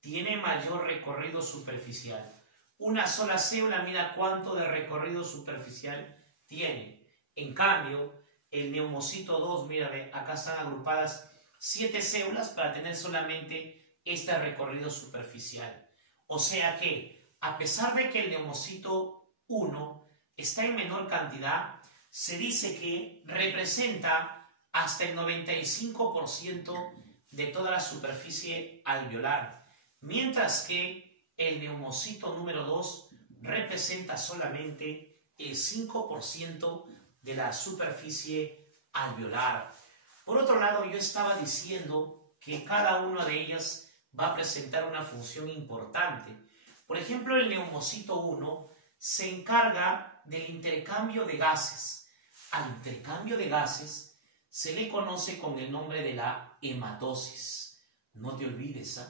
Tiene mayor recorrido superficial. Una sola célula, mira cuánto de recorrido superficial tiene. En cambio, el neumocito 2, mira, acá están agrupadas 7 células para tener solamente este recorrido superficial. O sea que, a pesar de que el neumocito 1 está en menor cantidad, se dice que representa hasta el 95% de toda la superficie alveolar, mientras que el neumocito número 2 representa solamente el 5% de la superficie alveolar. Por otro lado, yo estaba diciendo que cada una de ellas va a presentar una función importante. Por ejemplo, el neumocito 1 se encarga del intercambio de gases. Al intercambio de gases se le conoce con el nombre de la hematosis. No te olvides,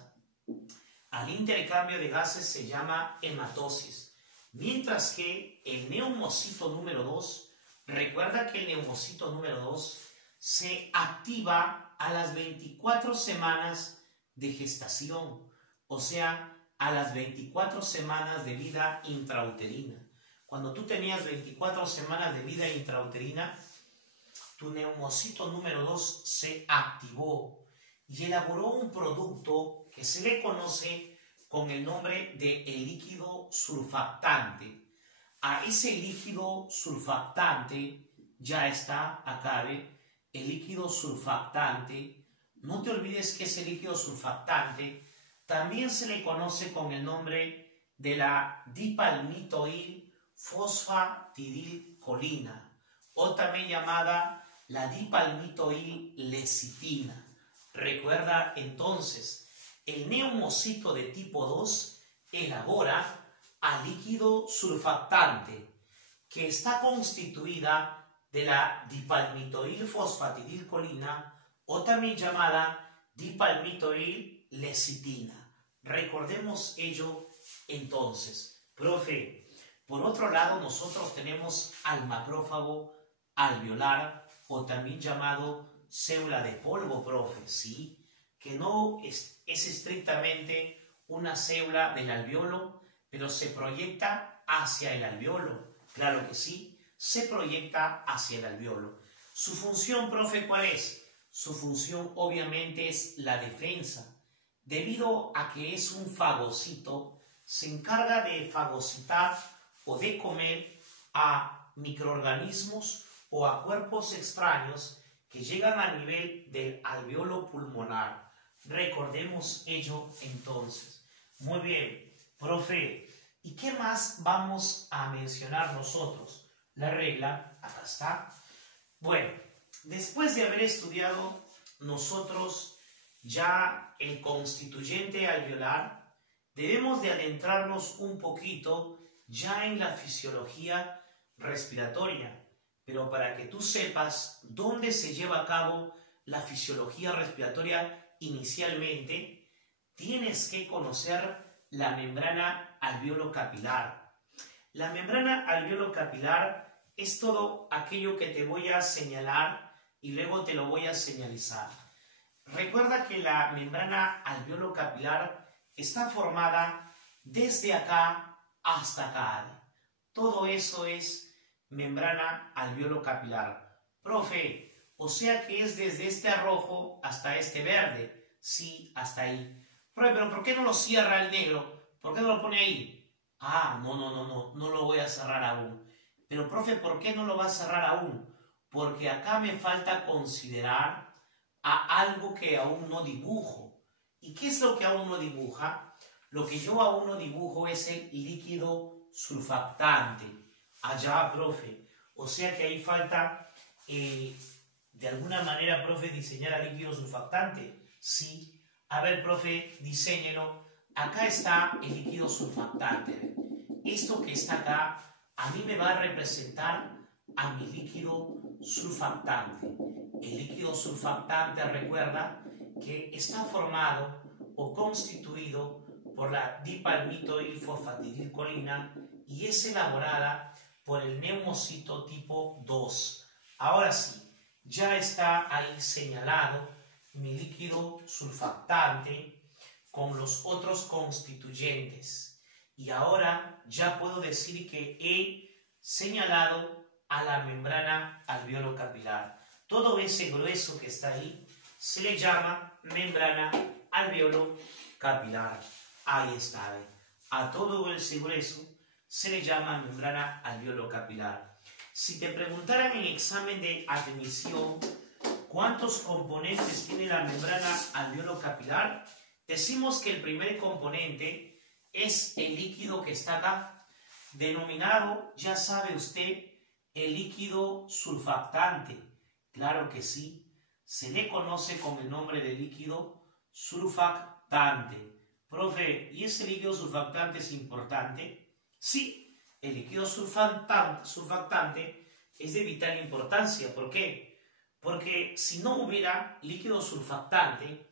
al intercambio de gases se llama hematosis. Mientras que el neumocito número 2, recuerda que el neumocito número 2 se activa a las 24 semanas de gestación, o sea, a las 24 semanas de vida intrauterina. Cuando tú tenías 24 semanas de vida intrauterina, tu neumocito número 2 se activó y elaboró un producto que se le conoce con el nombre de el líquido surfactante. A ese líquido surfactante ya está acá, el líquido surfactante. No te olvides que ese líquido surfactante también se le conoce con el nombre de la dipalmitoil fosfatidilcolina, o también llamada la dipalmitoil lecitina. Recuerda entonces, el neumocito de tipo 2 elabora al líquido surfactante, que está constituida de la dipalmitoil fosfatidilcolina, o también llamada dipalmitoil lecitina. Recordemos ello entonces. Profe, por otro lado nosotros tenemos al macrófago alveolar, o también llamado célula de polvo, profe, ¿sí? Que no es estrictamente una célula del alveolo, pero se proyecta hacia el alveolo. Claro que sí, se proyecta hacia el alveolo. ¿Su función, profe, cuál es? Su función obviamente es la defensa. Debido a que es un fagocito, se encarga de fagocitar o de comer a microorganismos o a cuerpos extraños que llegan al nivel del alveolo pulmonar. Recordemos ello entonces. Muy bien, profe, ¿y qué más vamos a mencionar nosotros? La regla, acá está. Bueno, después de haber estudiado nosotros ya el constituyente alveolar, debemos de adentrarnos un poquito ya en la fisiología respiratoria. Pero para que tú sepas dónde se lleva a cabo la fisiología respiratoria inicialmente, tienes que conocer la membrana alveolo-capilar. La membrana alveolo-capilar es todo aquello que te voy a señalar y luego te lo voy a señalizar. Recuerda que la membrana alveolo-capilar está formada desde acá hasta acá. Todo eso es membrana alveolo-capilar. Profe, o sea que es desde este rojo hasta este verde. Sí, hasta ahí. Profe, pero ¿por qué no lo cierra el negro? ¿Por qué no lo pone ahí? Ah, no lo voy a cerrar aún. Pero, profe, ¿por qué no lo va a cerrar aún? Porque acá me falta considerar a algo que aún no dibujo. ¿Y qué es lo que aún no dibuja? Lo que yo aún no dibujo es el líquido surfactante. Allá, profe. O sea que ahí falta, de alguna manera, profe, diseñar al líquido surfactante. Sí. A ver, profe, diséñelo. Acá está el líquido surfactante. Esto que está acá, a mí me va a representar a mi líquido surfactante. El líquido surfactante, recuerda que está formado o constituido por la dipalmitoilfosfatidilcolina y es elaborada por el neumocito tipo 2. Ahora sí, ya está ahí señalado mi líquido surfactante con los otros constituyentes. Y ahora ya puedo decir que he señalado a la membrana alveolo-capilar. Todo ese grueso que está ahí se le llama membrana alveolo-capilar. Ahí está. A todo ese grueso se le llama membrana alveolo-capilar. Si te preguntaran en examen de admisión cuántos componentes tiene la membrana alveolo-capilar, decimos que el primer componente es el líquido que está acá, denominado, ya sabe usted, el líquido surfactante. Claro que sí, se le conoce con el nombre de líquido surfactante. Profe, ¿y ese líquido surfactante es importante? Sí, el líquido surfactante es de vital importancia. ¿Por qué? Porque si no hubiera líquido surfactante,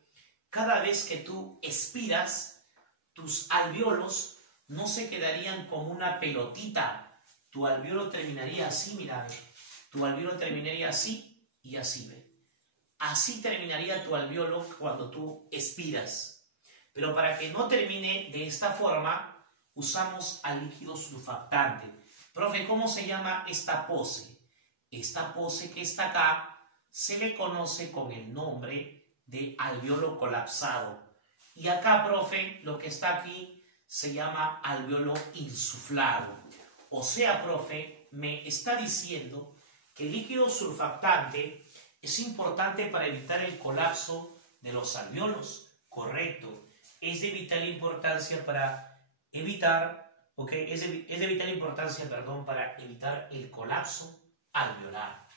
cada vez que tú expiras, tus alvéolos no se quedarían como una pelotita. Tu alvéolo terminaría así, mira, tu alvéolo terminaría así y así, ¿ve? Así terminaría tu alvéolo cuando tú expiras. Pero para que no termine de esta forma, usamos al líquido surfactante. Profe, ¿cómo se llama esta pose? Esta pose que está acá se le conoce con el nombre de alvéolo colapsado. Y acá, profe, lo que está aquí se llama alvéolo insuflado. O sea, profe, me está diciendo que el líquido surfactante es importante para evitar el colapso de los alvéolos. Correcto. Es de vital importancia para evitar, es de vital importancia, para evitar el colapso alveolar.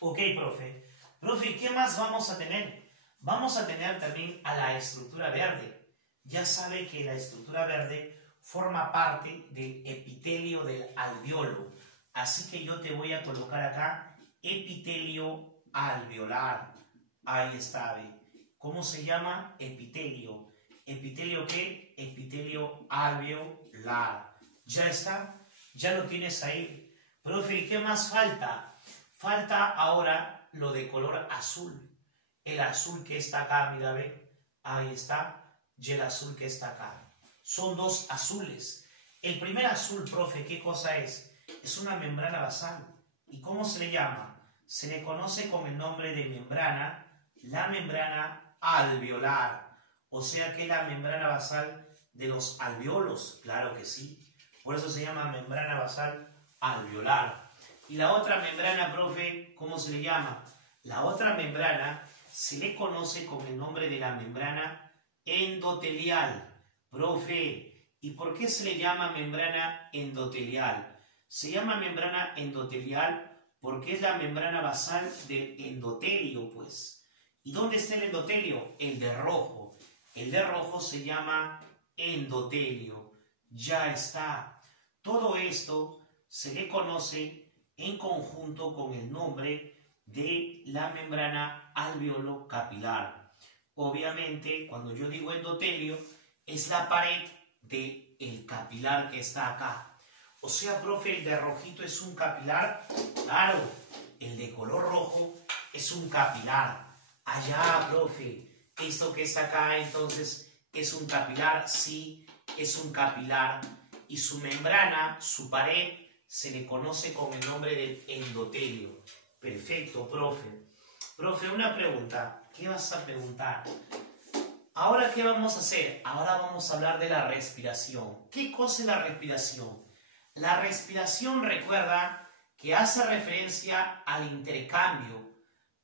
Ok, profe. Profe, ¿qué más vamos a tener? Vamos a tener también a la estructura verde. Ya sabe que la estructura verde forma parte del epitelio del alveolo. Así que yo te voy a colocar acá epitelio alveolar. Ahí está, ¿ve? ¿Cómo se llama? Epitelio. ¿Epitelio qué? Epitelio alveolar. ¿Ya está? ¿Ya lo tienes ahí? Profe, ¿y qué más falta? Falta ahora lo de color azul. El azul que está acá, mira, ve. Ahí está. Y el azul que está acá. Son dos azules. El primer azul, profe, ¿qué cosa es? Es una membrana basal. ¿Y cómo se le llama? Se le conoce con el nombre de membrana, la membrana alveolar. O sea que la membrana basal de los alveolos, claro que sí. Por eso se llama membrana basal alveolar. Y la otra membrana, profe, ¿cómo se le llama? La otra membrana se le conoce con el nombre de la membrana endotelial. Profe, ¿y por qué se le llama membrana endotelial? Se llama membrana endotelial porque es la membrana basal del endotelio, pues. ¿Y dónde está el endotelio? El de rojo. El de rojo se llama endotelio. Ya está. Todo esto se le conoce en conjunto con el nombre de la membrana alveolo-capilar. Obviamente, cuando yo digo endotelio, es la pared del capilar que está acá. O sea, profe, el de rojito es un capilar. Claro, el de color rojo es un capilar. Allá, profe, esto que está acá, entonces, ¿es un capilar? Sí, es un capilar. Y su membrana, su pared, se le conoce con el nombre del endotelio. Perfecto, profe. Profe, una pregunta. ¿Qué vas a preguntar? Ahora, ¿qué vamos a hacer? Ahora vamos a hablar de la respiración. ¿Qué cosa es la respiración? La respiración, recuerda, que hace referencia al intercambio.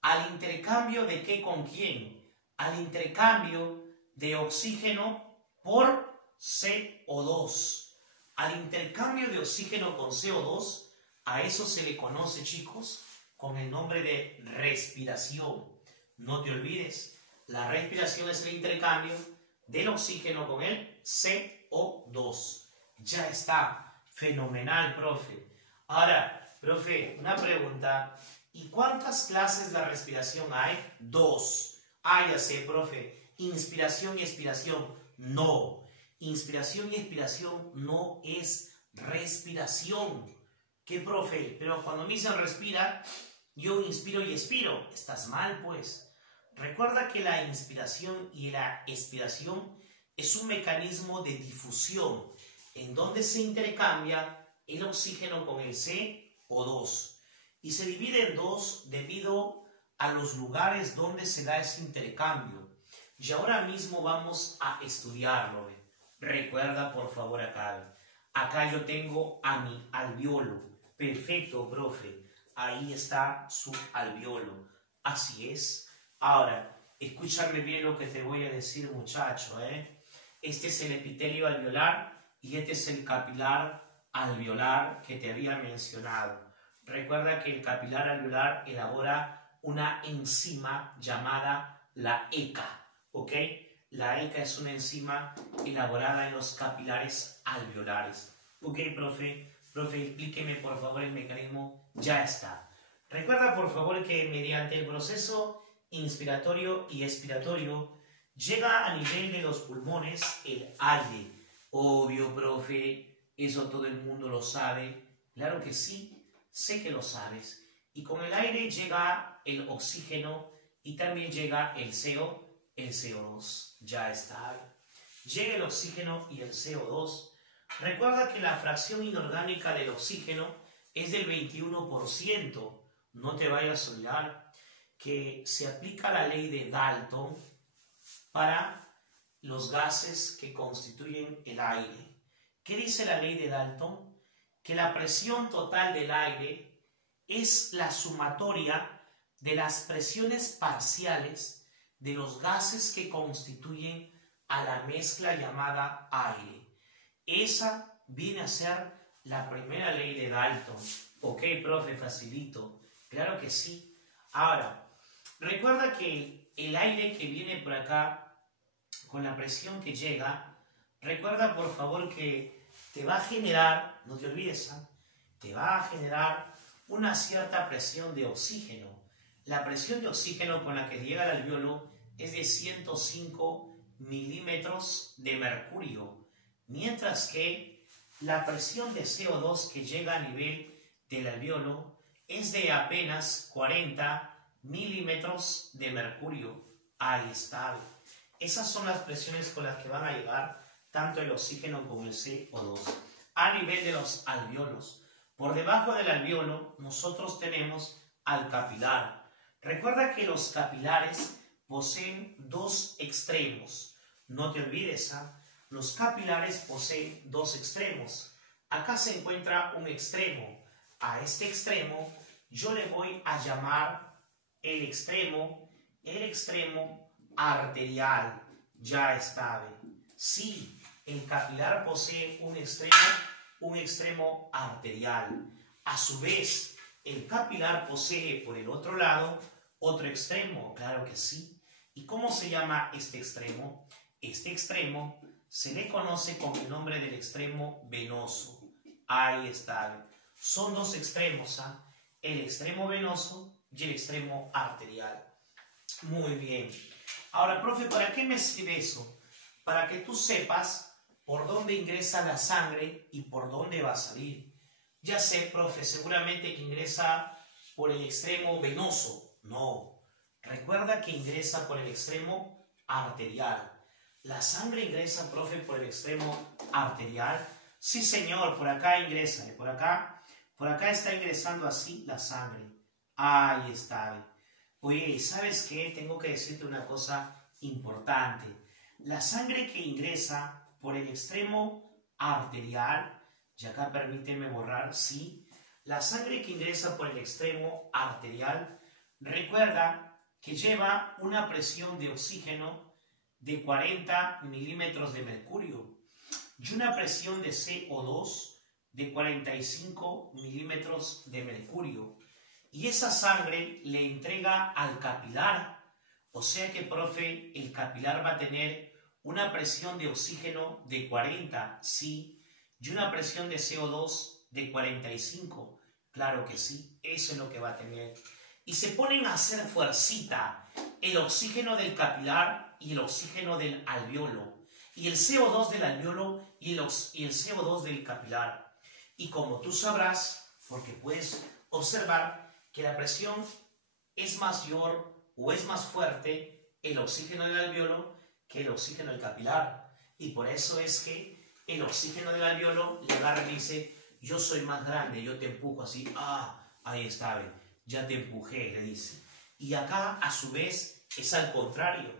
¿Al intercambio de qué con quién? Al intercambio de oxígeno por CO2. Al intercambio de oxígeno con CO2, a eso se le conoce, chicos, con el nombre de respiración. No te olvides, la respiración es el intercambio del oxígeno con el CO2. Ya está. Fenomenal, profe. Ahora, profe, una pregunta. ¿Y cuántas clases de respiración hay? 2. Ah, ya sé, profe. Inspiración y expiración. No. Inspiración y expiración no es respiración. ¿Qué, profe? Pero cuando me dicen respira, yo inspiro y expiro. Estás mal, pues. Recuerda que la inspiración y la expiración es un mecanismo de difusión en donde se intercambia el oxígeno con el CO2 y se divide en dos debido a los lugares donde se da ese intercambio. Y ahora mismo vamos a estudiarlo. Recuerda, por favor, acá yo tengo a mi alveolo. Perfecto, profe. Ahí está su alveolo. Así es. Ahora, escúchame bien lo que te voy a decir, muchacho. Este es el epitelio alveolar y este es el capilar alveolar que te había mencionado. Recuerda que el capilar alveolar elabora una enzima llamada la ECA, ¿ok? La ECA es una enzima elaborada en los capilares alveolares. ¿Ok, profe? Profe, explíqueme por favor el mecanismo. Ya está. Recuerda por favor que mediante el proceso inspiratorio y expiratorio llega a nivel de los pulmones el aire. Obvio, profe, eso todo el mundo lo sabe. Claro que sí, sé que lo sabes. Y con el aire llega el oxígeno y también llega el CO2. Ya está. Llega el oxígeno y el CO2. Recuerda que la fracción inorgánica del oxígeno es del 21%. No te vayas a olvidar que se aplica la ley de Dalton para los gases que constituyen el aire. ¿Qué dice la ley de Dalton? Que la presión total del aire es la sumatoria de las presiones parciales de los gases que constituyen a la mezcla llamada aire. Esa viene a ser la primera ley de Dalton. Ok, profe, facilito. Claro que sí. Ahora, recuerda que el aire que viene por acá con la presión que llega, recuerda por favor que te va a generar, no te olvides, te va a generar una cierta presión de oxígeno. La presión de oxígeno con la que llega al alveolo es de 105 milímetros de mercurio, mientras que la presión de CO2 que llega a nivel del alveolo es de apenas 40 milímetros de mercurio. Ahí está. Esas son las presiones con las que van a llegar tanto el oxígeno como el CO2 a nivel de los alveolos. Por debajo del alveolo nosotros tenemos al capilar. Recuerda que los capilares poseen dos extremos. No te olvides, los capilares poseen dos extremos. Acá se encuentra un extremo. A este extremo yo le voy a llamar el extremo arterial. Ya está. Sí, el capilar posee un extremo arterial. A su vez, el capilar posee por el otro lado ¿Otro extremo? Claro que sí. ¿Y cómo se llama este extremo? Este extremo se le conoce con el nombre del extremo venoso. Ahí está. Son dos extremos, ¿ah? El extremo venoso y el extremo arterial. Muy bien. Ahora, profe, ¿para qué me sirve eso? Para que tú sepas por dónde ingresa la sangre y por dónde va a salir. Ya sé, profe, seguramente que ingresa por el extremo venoso. No. Recuerda que ingresa por el extremo arterial. ¿La sangre ingresa, profe, por el extremo arterial? Sí, señor, por acá ingresa. Por acá está ingresando así la sangre. Ahí está. Oye, ¿sabes qué? Tengo que decirte una cosa importante. La sangre que ingresa por el extremo arterial, y acá permíteme borrar, sí. La sangre que ingresa por el extremo arterial, recuerda que lleva una presión de oxígeno de 40 milímetros de mercurio y una presión de CO2 de 45 milímetros de mercurio. Y esa sangre le entrega al capilar. O sea que, profe, el capilar va a tener una presión de oxígeno de 40, sí, y una presión de CO2 de 45. Claro que sí, eso es lo que va a tener. Y se ponen a hacer fuercita el oxígeno del capilar y el oxígeno del alveolo, y el CO2 del alveolo y el CO2 del capilar. Y como tú sabrás, porque puedes observar que la presión es mayor o es más fuerte el oxígeno del alveolo que el oxígeno del capilar. Y por eso es que el oxígeno del alveolo le agarra y dice, yo soy más grande, yo te empujo así, ahí está, ya te empujé, le dice. Y acá, a su vez, es al contrario.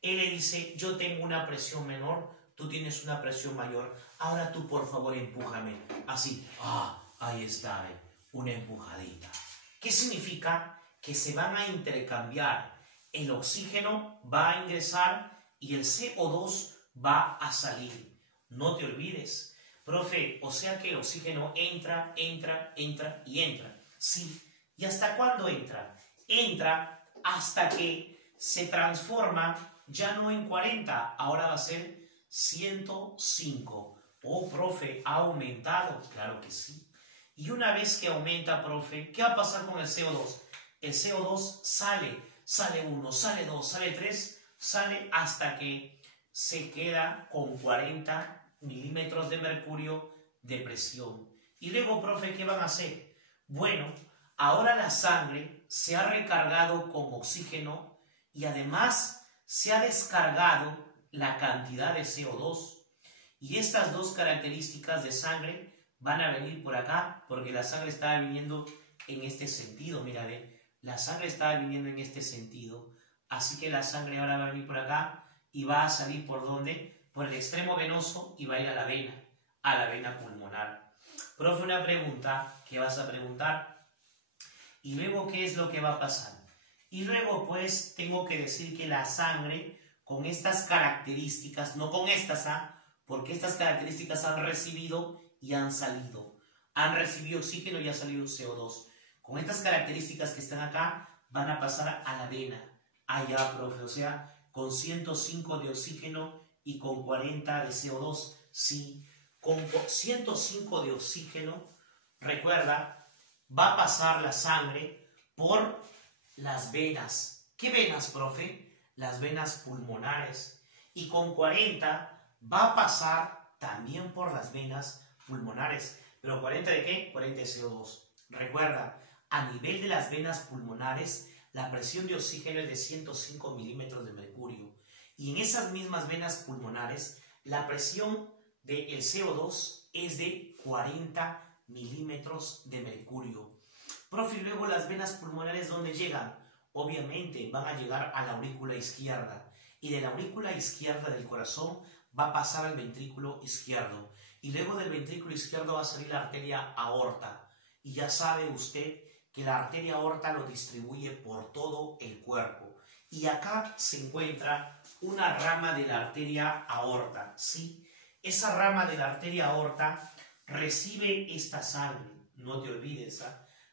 Él le dice, yo tengo una presión menor, tú tienes una presión mayor, ahora tú por favor empújame. Así, ahí está, una empujadita. ¿Qué significa? Que se van a intercambiar. El oxígeno va a ingresar y el CO2 va a salir. No te olvides. Profe, o sea que el oxígeno entra y entra. Sí. ¿Y hasta cuándo entra? Entra hasta que se transforma ya no en 40, ahora va a ser 105. Oh, profe, ¿ha aumentado? Claro que sí. Y una vez que aumenta, profe, ¿qué va a pasar con el CO2? El CO2 sale 1, sale 2, sale 3, sale hasta que se queda con 40 milímetros de mercurio de presión. Y luego, profe, ¿qué van a hacer? Bueno, ahora la sangre se ha recargado con oxígeno y además se ha descargado la cantidad de CO2. Y estas dos características de sangre van a venir por acá, porque la sangre estaba viniendo en este sentido, mira, la sangre estaba viniendo en este sentido, así que la sangre ahora va a venir por acá y va a salir ¿por dónde? Por el extremo venoso y va a ir a la vena pulmonar. Profe, una pregunta que vas a preguntar, y luego ¿qué es lo que va a pasar? Y luego pues tengo que decir que la sangre con estas características, no con estas, porque estas características han recibido y han salido. Han recibido oxígeno y ha salido CO2. Con estas características que están acá, van a pasar a la vena. Allá, profe, o sea, con 105 de oxígeno y con 40 de CO2. Sí, con 105 de oxígeno, recuerda, va a pasar la sangre por las venas. ¿Qué venas, profe? Las venas pulmonares. Y con 40 va a pasar también por las venas pulmonares. ¿Pero 40 de qué? 40 de CO2. Recuerda, a nivel de las venas pulmonares, la presión de oxígeno es de 105 milímetros de mercurio. Y en esas mismas venas pulmonares, la presión del CO2 es de 40 milímetros de mercurio. Profe, luego las venas pulmonares, ¿dónde llegan? Obviamente van a llegar a la aurícula izquierda. Y de la aurícula izquierda del corazón va a pasar al ventrículo izquierdo. Y luego del ventrículo izquierdo va a salir la arteria aorta. Y ya sabe usted que la arteria aorta lo distribuye por todo el cuerpo. Y acá se encuentra una rama de la arteria aorta, ¿sí? Esa rama de la arteria aorta recibe esta sangre, no te olvides,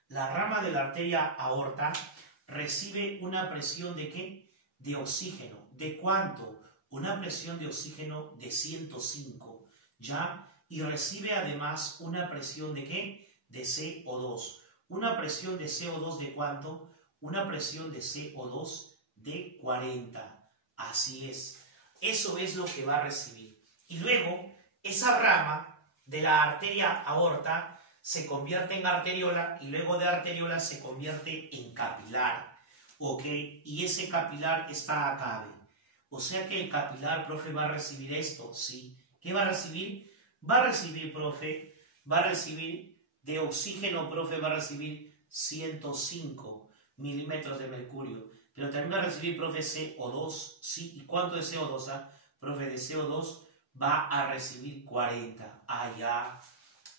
La rama de la arteria aorta recibe una presión ¿de qué? De oxígeno. ¿De cuánto? Una presión de oxígeno de 105, ¿ya? Y recibe además una presión ¿de qué? De CO2. ¿Una presión de CO2 de cuánto? Una presión de CO2 de 40. Así es. Eso es lo que va a recibir. Y luego, esa rama de la arteria aorta se convierte en arteriola y luego de arteriola se convierte en capilar. ¿Ok? Y ese capilar está acá. ¿Ve? O sea que el capilar, profe, va a recibir esto, ¿sí? ¿Qué va a recibir? Va a recibir, profe, va a recibir de oxígeno, profe, va a recibir 105 milímetros de mercurio. Pero también va a recibir, profe, CO2, ¿sí? ¿Y cuánto de CO2? Profe, de CO2 va a recibir 40. Ya.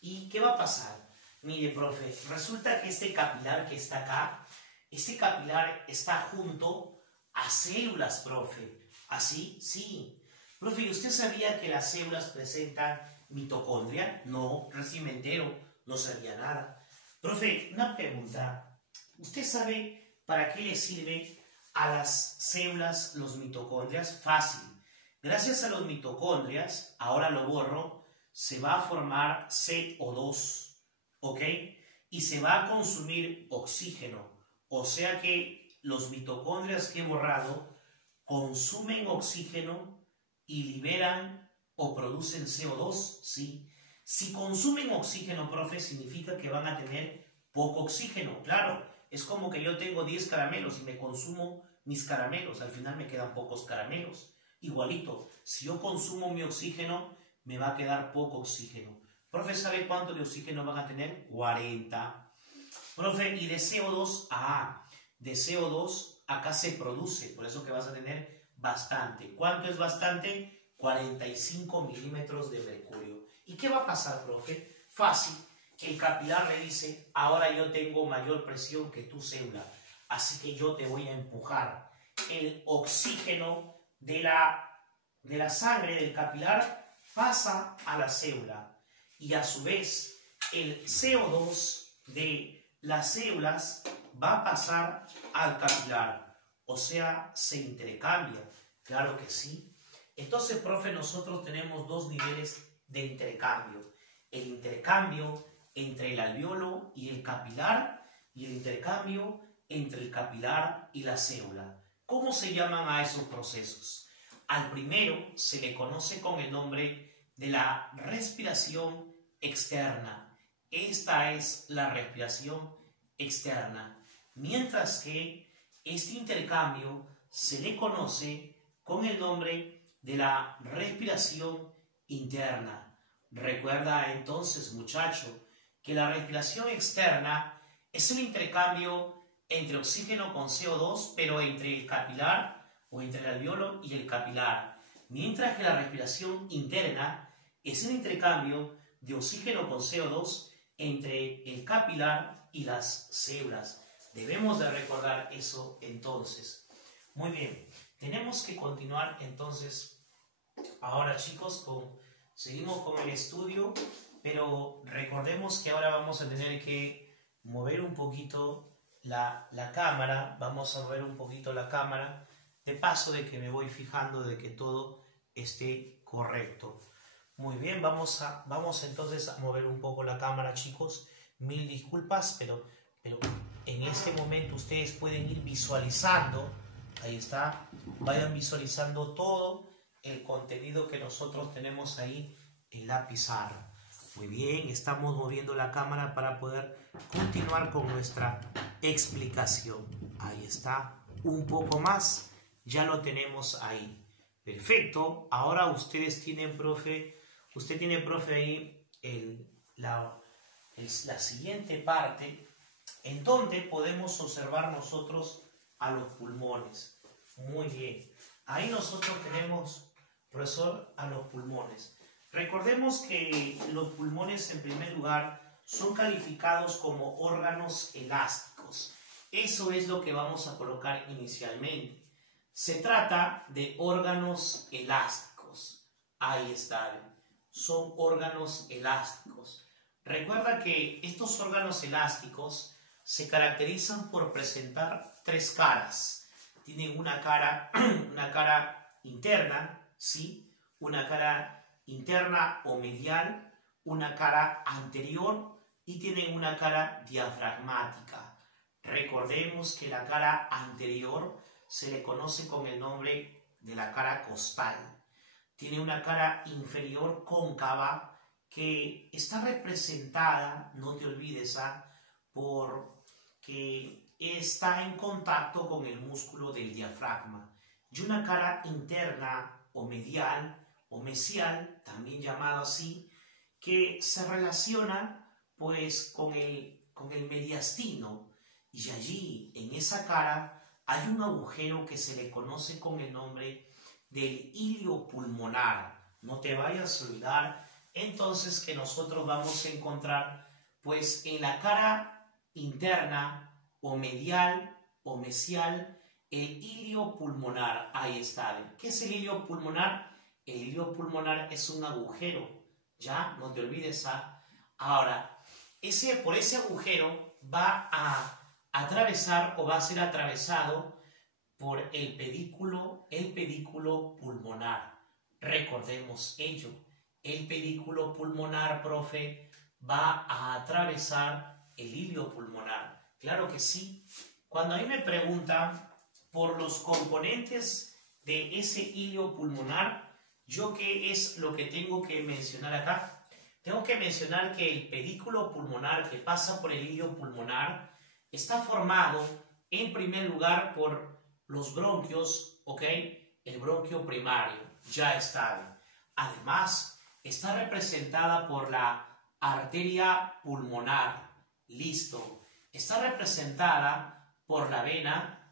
¿Y qué va a pasar? Mire, profe, resulta que este capilar que está acá, este capilar está junto a células, profe. ¿Así? Sí. Profe, ¿y usted sabía que las células presentan mitocondria? No, recién me entero, no sabía nada. Profe, una pregunta. ¿Usted sabe para qué le sirve a las células los mitocondrias? Fácil. Gracias a los mitocondrias, ahora lo borro, se va a formar CO2, ¿ok? Y se va a consumir oxígeno. O sea que los mitocondrias que he borrado consumen oxígeno y liberan o producen CO2, ¿sí? Si consumen oxígeno, profe, significa que van a tener poco oxígeno. Claro, es como que yo tengo 10 caramelos y me consumo mis caramelos. Al final me quedan pocos caramelos. Igualito, si yo consumo mi oxígeno, me va a quedar poco oxígeno. Profe, ¿sabe cuánto de oxígeno van a tener? 40. Profe, ¿y de CO2? De CO2 acá se produce, por eso que vas a tener bastante. ¿Cuánto es bastante? 45 milímetros de mercurio. ¿Y qué va a pasar, profe? Fácil. El capilar le dice, ahora yo tengo mayor presión que tu célula, así que yo te voy a empujar. El oxígeno de la sangre del capilar pasa a la célula y a su vez el CO2 de las células va a pasar al capilar, o sea, se intercambia. Claro que sí. Entonces, profe, nosotros tenemos dos niveles de intercambio. El intercambio entre el alveolo y el capilar y el intercambio entre el capilar y la célula. ¿Cómo se llaman a esos procesos? Al primero se le conoce con el nombre de la respiración externa. Esta es la respiración externa. Mientras que este intercambio se le conoce con el nombre de la respiración interna. Recuerda entonces, muchacho, que la respiración externa es el intercambio entre oxígeno con CO2, pero entre el capilar o entre el alveolo y el capilar. Mientras que la respiración interna es el intercambio de oxígeno con CO2 entre el capilar y las células. Debemos de recordar eso entonces. Muy bien, tenemos que continuar entonces ahora, chicos, seguimos con el estudio, pero recordemos que ahora vamos a tener que mover un poquito la cámara. Vamos a mover un poquito la cámara, de paso de que me voy fijando de que todo esté correcto. Muy bien, vamos entonces a mover un poco la cámara, chicos. Mil disculpas, pero en este momento ustedes pueden ir visualizando, ahí está, vayan visualizando todo el contenido que nosotros tenemos ahí en la pizarra. Muy bien, estamos moviendo la cámara para poder continuar con nuestra explicación. Ahí está, un poco más, ya lo tenemos ahí. Perfecto, ahora ustedes tienen, profe, ahí la siguiente parte en donde podemos observar nosotros a los pulmones. Muy bien, ahí nosotros tenemos, profesor, a los pulmones. Recordemos que los pulmones, en primer lugar, son calificados como órganos elásticos. Eso es lo que vamos a colocar inicialmente. Se trata de órganos elásticos. Ahí está. Son órganos elásticos. Recuerda que estos órganos elásticos se caracterizan por presentar tres caras. Tienen una cara interna, ¿sí? Una cara interna o medial, una cara anterior y tienen una cara diafragmática. Recordemos que la cara anterior se le conoce con el nombre de la cara costal. Tiene una cara inferior cóncava que está representada, no te olvides, por que está en contacto con el músculo del diafragma. Y una cara interna o medial o mesial, también llamado así, que se relaciona pues con el mediastino, y allí en esa cara hay un agujero que se le conoce con el nombre del ilio pulmonar. No te vayas a olvidar entonces que nosotros vamos a encontrar pues en la cara interna o medial o mesial el ilio pulmonar. Ahí está. ¿Qué es el ilio pulmonar? El ilio pulmonar es un agujero, ya, no te olvides. Ahora, por ese agujero va a atravesar o va a ser atravesado por el pedículo pulmonar. Recordemos ello. El pedículo pulmonar, profe, va a atravesar el ilio pulmonar. Claro que sí. Cuando a mí me preguntan por los componentes de ese ilio pulmonar, ¿yo qué es lo que tengo que mencionar acá? Tengo que mencionar que el pedículo pulmonar que pasa por el ilio pulmonar está formado en primer lugar por los bronquios, ¿ok? El bronquio primario, ya está. Además, está representada por la arteria pulmonar, listo. Está representada por la vena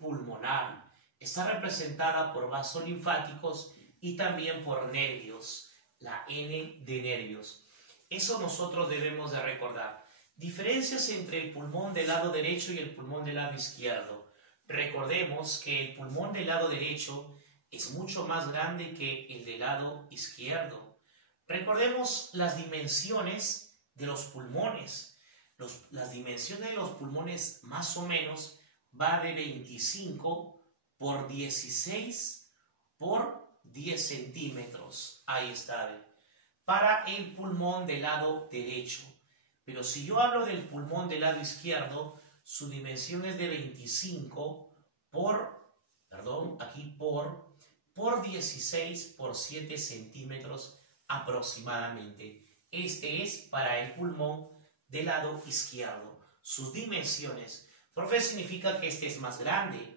pulmonar. Está representada por vasos linfáticos y también por nervios, la N de nervios. Eso nosotros debemos de recordar. Diferencias entre el pulmón del lado derecho y el pulmón del lado izquierdo. Recordemos que el pulmón del lado derecho es mucho más grande que el del lado izquierdo. Recordemos las dimensiones de los pulmones. Las dimensiones de los pulmones más o menos va de 25 por 16 por 10 centímetros. Ahí está. Para el pulmón del lado derecho. Pero si yo hablo del pulmón del lado izquierdo, su dimensión es de 25 por 16 por 7 centímetros aproximadamente. Este es para el pulmón del lado izquierdo. Sus dimensiones. Profe, significa que este es más grande,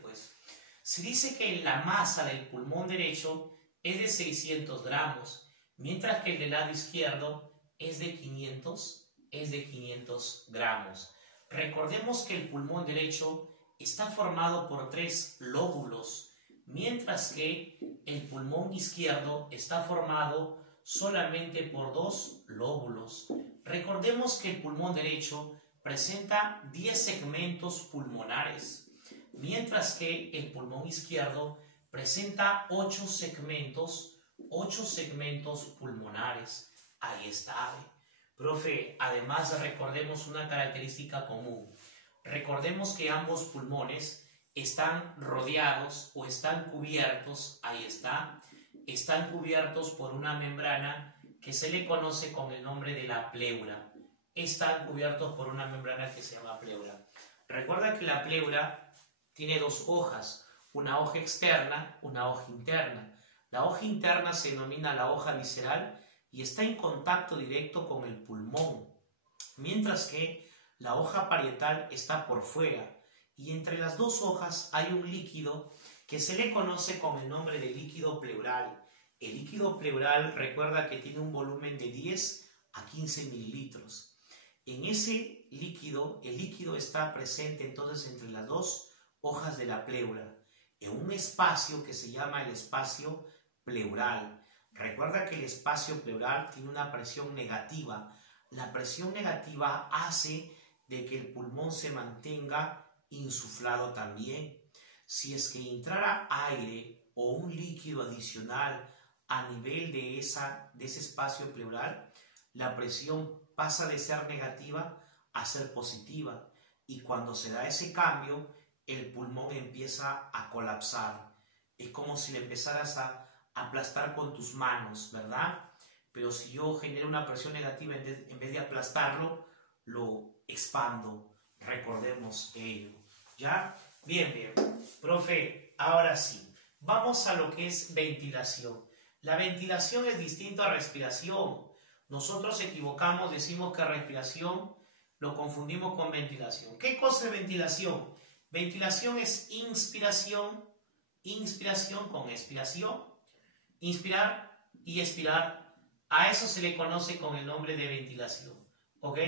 pues. Se dice que la masa del pulmón derecho es de 600 gramos, mientras que el del lado izquierdo es de 500 gramos. Recordemos que el pulmón derecho está formado por 3 lóbulos, mientras que el pulmón izquierdo está formado solamente por 2 lóbulos. Recordemos que el pulmón derecho presenta 10 segmentos pulmonares, mientras que el pulmón izquierdo presenta 8 segmentos pulmonares. Ahí está. Profe, además recordemos una característica común. Recordemos que ambos pulmones están rodeados o están cubiertos, ahí está, están cubiertos por una membrana que se le conoce con el nombre de la pleura. Están cubiertos por una membrana que se llama pleura. Recuerda que la pleura tiene 2 hojas, una hoja externa, una hoja interna. La hoja interna se denomina la hoja visceral y está en contacto directo con el pulmón, mientras que la hoja parietal está por fuera, y entre las 2 hojas hay un líquido que se le conoce con el nombre de líquido pleural. El líquido pleural, recuerda que tiene un volumen de 10 a 15 mililitros. En ese líquido, el líquido está presente entonces entre las 2 hojas de la pleura, en un espacio que se llama el espacio pleural. Recuerda que el espacio pleural tiene una presión negativa. La presión negativa hace de que el pulmón se mantenga insuflado también. Si es que entrara aire o un líquido adicional a nivel de ese espacio pleural, la presión pasa de ser negativa a ser positiva. Y cuando se da ese cambio, el pulmón empieza a colapsar. Es como si le empezaras a aplastar con tus manos, ¿verdad? Pero si yo genero una presión negativa, en vez de aplastarlo, lo expando. Recordemos ello. ¿Ya? Bien, bien. Profe, ahora sí. Vamos a lo que es ventilación. La ventilación es distinto a respiración. Nosotros equivocamos, decimos que respiración lo confundimos con ventilación. ¿Qué cosa es ventilación? Ventilación es inspiración, inspiración con expiración. Inspirar y expirar. A eso se le conoce con el nombre de ventilación. ¿Ok?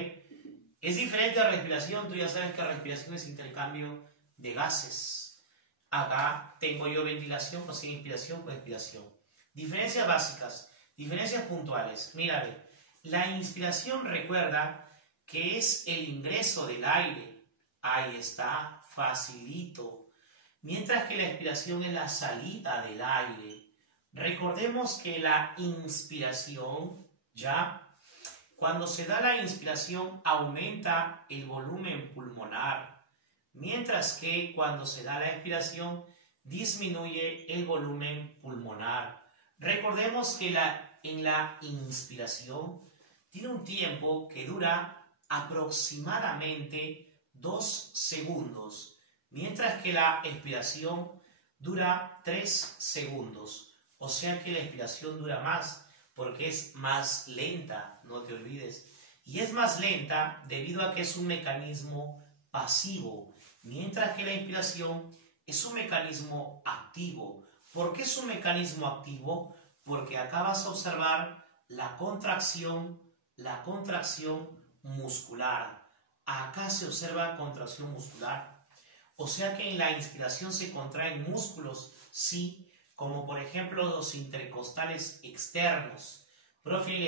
Es diferente a respiración. Tú ya sabes que respiración es intercambio de gases. Acá tengo yo ventilación, pues inspiración con expiración. Diferencias básicas, diferencias puntuales. Mira, la inspiración, recuerda que es el ingreso del aire. Ahí está, facilito. Mientras que la expiración es la salida del aire. Recordemos que la inspiración, ¿ya? Cuando se da la inspiración aumenta el volumen pulmonar, mientras que cuando se da la expiración disminuye el volumen pulmonar. Recordemos que en la inspiración tiene un tiempo que dura aproximadamente 2 segundos, mientras que la expiración dura 3 segundos. O sea que la expiración dura más porque es más lenta, no te olvides. Y es más lenta debido a que es un mecanismo pasivo, mientras que la inspiración es un mecanismo activo. ¿Por qué es un mecanismo activo? Porque acá vas a observar la contracción muscular. Acá se observa contracción muscular. O sea que en la inspiración se contraen músculos, sí, como por ejemplo los intercostales externos. Profe, en la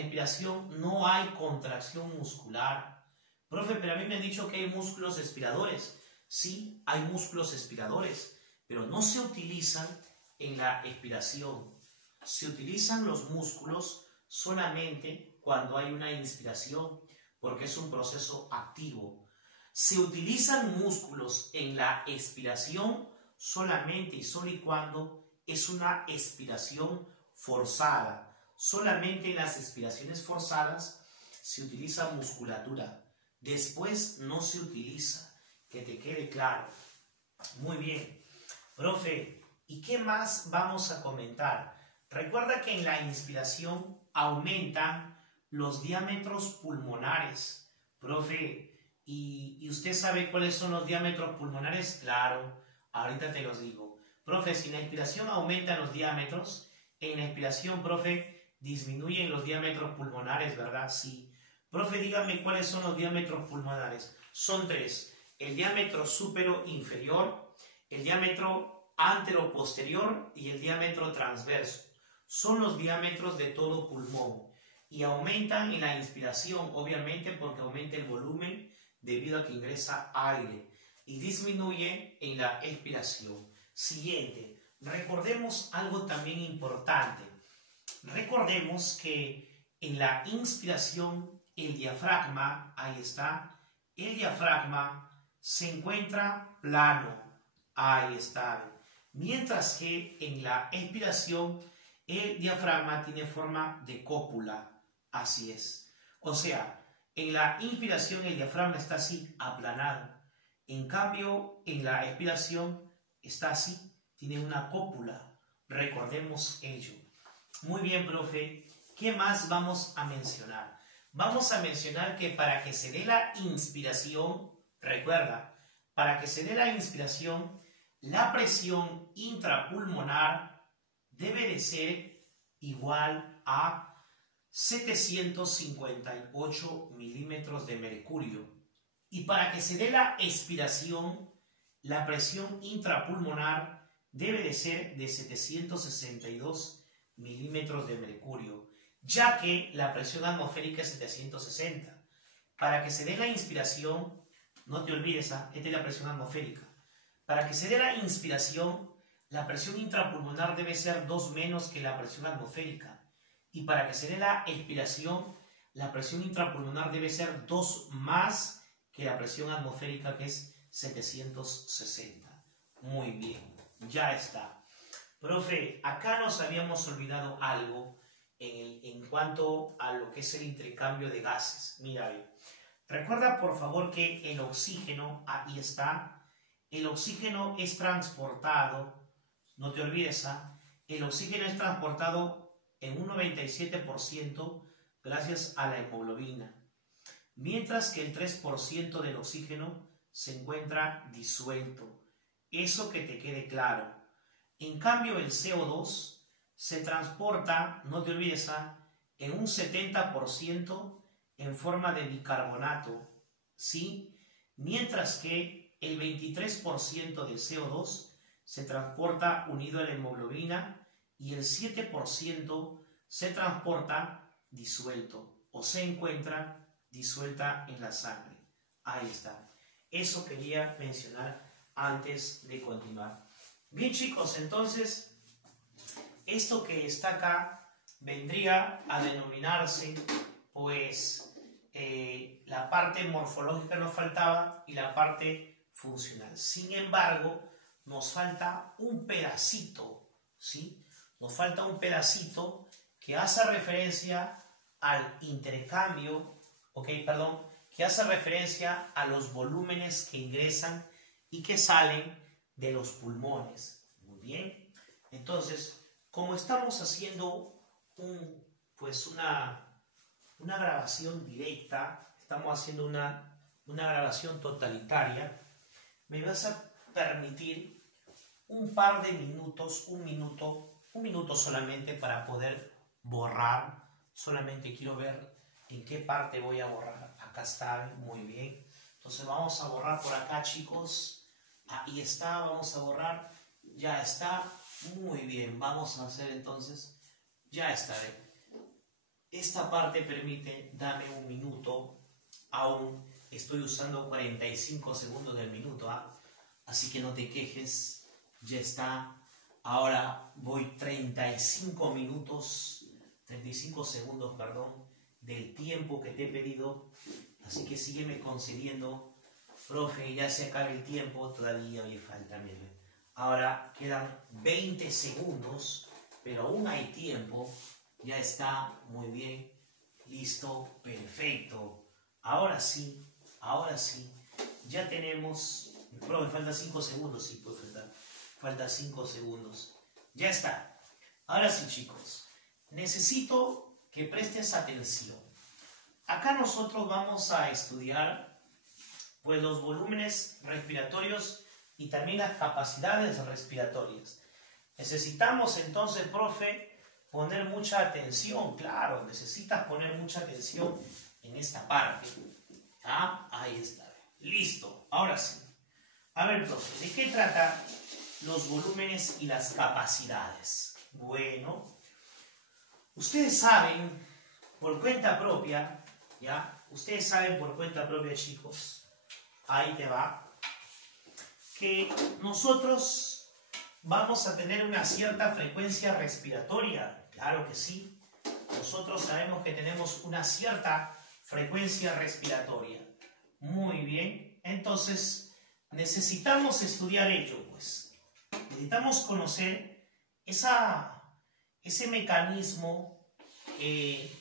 expiración no hay contracción muscular. Profe, pero a mí me han dicho que hay músculos expiradores. Sí, hay músculos expiradores, pero no se utilizan en la expiración. Se utilizan los músculos solamente cuando hay una inspiración, porque es un proceso activo. Se utilizan músculos en la expiración solamente y solo y cuando es una expiración forzada. Solamente en las expiraciones forzadas se utiliza musculatura. Después no se utiliza. Que te quede claro. Muy bien. Profe, ¿y qué más vamos a comentar? Recuerda que en la inspiración aumentan los diámetros pulmonares. Profe, ¿y usted sabe cuáles son los diámetros pulmonares? Claro. Ahorita te los digo. Profe, si en la inspiración aumentan los diámetros, en la expiración, profe, disminuyen los diámetros pulmonares, ¿verdad? Sí. Profe, dígame cuáles son los diámetros pulmonares. Son 3. El diámetro supero-inferior, el diámetro antero-posterior y el diámetro transverso. Son los diámetros de todo pulmón. Y aumentan en la inspiración, obviamente, porque aumenta el volumen debido a que ingresa aire. Y disminuye en la expiración. Siguiente, recordemos algo también importante. Recordemos que en la inspiración el diafragma, ahí está, el diafragma se encuentra plano, ahí está. Mientras que en la expiración el diafragma tiene forma de cópula, así es. O sea, en la inspiración el diafragma está así, aplanado. En cambio, en la expiración está así, tiene una cópula. Recordemos ello. Muy bien, profe. ¿Qué más vamos a mencionar? Vamos a mencionar que para que se dé la inspiración, recuerda, para que se dé la inspiración, la presión intrapulmonar debe de ser igual a 758 milímetros de mercurio. Y para que se dé la expiración, la presión intrapulmonar debe de ser de 762 milímetros de mercurio, ya que la presión atmosférica es 760. Para que se dé la inspiración, no te olvides, esta es la presión atmosférica. Para que se dé la inspiración, la presión intrapulmonar debe ser 2 menos que la presión atmosférica. Y para que se dé la expiración, la presión intrapulmonar debe ser 2 más que la presión atmosférica, que es 760. Muy bien, ya está. Profe, acá nos habíamos olvidado algo en cuanto a lo que es el intercambio de gases. Mira, bien. Recuerda por favor que el oxígeno, ahí está, el oxígeno es transportado, no te olvides, el oxígeno es transportado en un 97% gracias a la hemoglobina, mientras que el 3% del oxígeno se encuentra disuelto. Eso que te quede claro. En cambio, el CO2 se transporta, no te olvides, en un 70% en forma de bicarbonato, ¿sí? Mientras que el 23% del CO2 se transporta unido a la hemoglobina y el 7% se transporta disuelto o se encuentra disuelta en la sangre. Ahí está. Eso quería mencionar antes de continuar. Bien, chicos, entonces esto que está acá vendría a denominarse, pues, la parte morfológica nos faltaba y la parte funcional. Sin embargo, nos falta un pedacito, ¿sí? Nos falta un pedacito que hace referencia al intercambio, que hace referencia a los volúmenes que ingresan y que salen de los pulmones. Muy bien. Entonces, como estamos haciendo una grabación directa, estamos haciendo una grabación totalitaria, me vas a permitir un par de minutos, un minuto solamente para poder borrar. Solamente quiero ver en qué parte voy a borrar. Acá está, muy bien. Entonces vamos a borrar por acá, chicos. Ahí está, vamos a borrar. Ya está, muy bien. Vamos a hacer entonces, ya está. Esta parte permite, dame un minuto. Aún estoy usando 45 segundos del minuto, así que no te quejes. Ya está. Ahora voy 35 segundos, del tiempo que te he pedido. Así que sígueme concediendo. Profe, ya se acaba el tiempo, todavía me falta. Ahora quedan 20 segundos, pero aún hay tiempo. Ya está, muy bien. Listo, perfecto. Ahora sí, ya tenemos. Profe, falta 5 segundos, sí puede faltar. Falta 5 segundos. Ya está. Ahora sí, chicos. Necesito que prestes atención. Acá nosotros vamos a estudiar pues los volúmenes respiratorios y también las capacidades respiratorias. Necesitamos entonces, profe, poner mucha atención. Claro, necesitas poner mucha atención en esta parte. Ahí está. Listo. Ahora sí. A ver, profe, ¿de qué trata los volúmenes y las capacidades? Bueno, ustedes saben por cuenta propia, ustedes saben por cuenta propia, chicos, ahí te va, que nosotros vamos a tener una cierta frecuencia respiratoria. Claro que sí. Nosotros sabemos que tenemos una cierta frecuencia respiratoria. Muy bien. Entonces, necesitamos estudiar ello, pues. Necesitamos conocer ese mecanismo,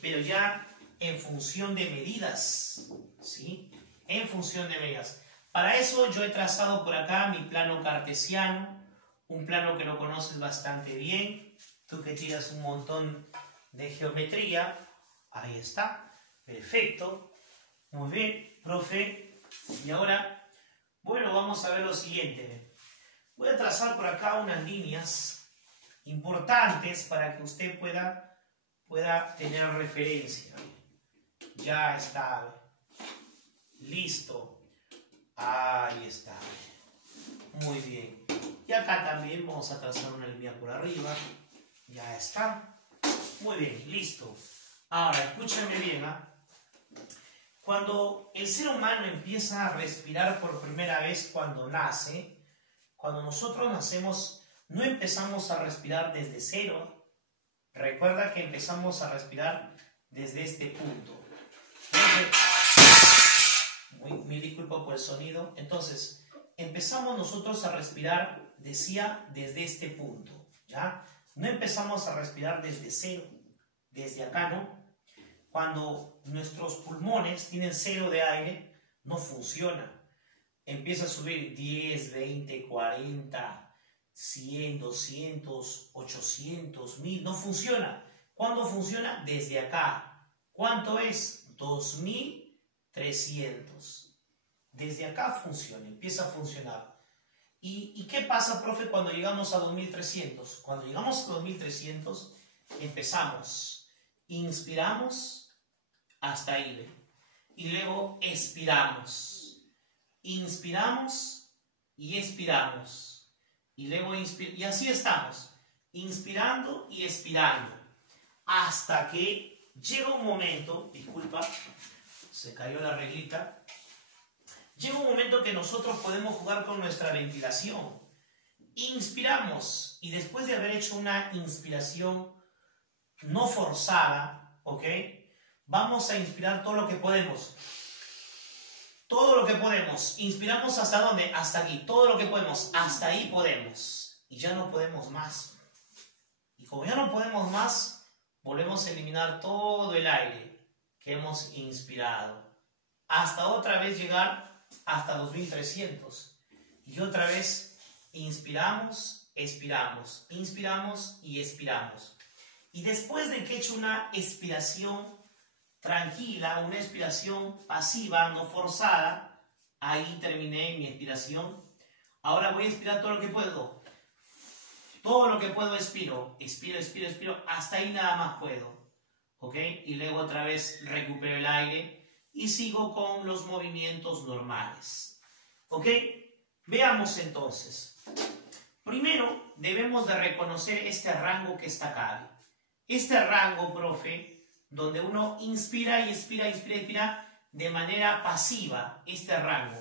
pero ya en función de medidas, ¿sí? En función de medidas. Para eso yo he trazado por acá mi plano cartesiano, un plano que lo conoces bastante bien, tú que tiras un montón de geometría. Ahí está, perfecto, muy bien, profe. Y ahora, bueno, vamos a ver lo siguiente. Voy a trazar por acá unas líneas importantes para que usted pueda tener referencia. Ya está, listo, ahí está, muy bien. Y acá también vamos a trazar una línea por arriba. Ya está. Muy bien, listo. Ahora, escúchame bien. Cuando el ser humano empieza a respirar por primera vez cuando nace, cuando nosotros nacemos, no empezamos a respirar desde cero. Recuerda que empezamos a respirar desde este punto. Mil disculpas por el sonido. Entonces, empezamos nosotros a respirar, decía, desde este punto, ¿ya? No empezamos a respirar desde cero, desde acá, ¿no? Cuando nuestros pulmones tienen cero de aire, no funciona. Empieza a subir 10, 20, 40, 100, 200, 800, 1000. No funciona. ¿Cuándo funciona? Desde acá. ¿Cuánto es? 2300. Desde acá funciona, empieza a funcionar. ¿Y qué pasa, profe, cuando llegamos a 2300? Cuando llegamos a 2300, empezamos. Inspiramos hasta ahí. Y luego expiramos. Inspiramos y expiramos. Y luego y así estamos. Inspirando y expirando. Hasta que llega un momento, disculpa, se cayó la reglita. Llega un momento que nosotros podemos jugar con nuestra ventilación. Inspiramos y después de haber hecho una inspiración no forzada, ¿ok? Vamos a inspirar todo lo que podemos. Todo lo que podemos. Inspiramos ¿hasta dónde? Hasta aquí. Todo lo que podemos. Hasta ahí podemos. Y ya no podemos más. Y como ya no podemos más, volvemos a eliminar todo el aire que hemos inspirado. Hasta otra vez llegar hasta 2300. Y otra vez inspiramos, expiramos. Inspiramos y expiramos. Y después de que he hecho una expiración tranquila, una expiración pasiva, no forzada, ahí terminé mi expiración. Ahora voy a expirar todo lo que puedo. Todo lo que puedo expiro. Expiro, expiro, expiro. Hasta ahí nada más puedo. ¿Ok? Y luego otra vez recupero el aire y sigo con los movimientos normales. ¿Ok? Veamos entonces. Primero debemos de reconocer este rango que está acá. Este rango, profe, donde uno inspira y expira, inspira y expira de manera pasiva, este rango.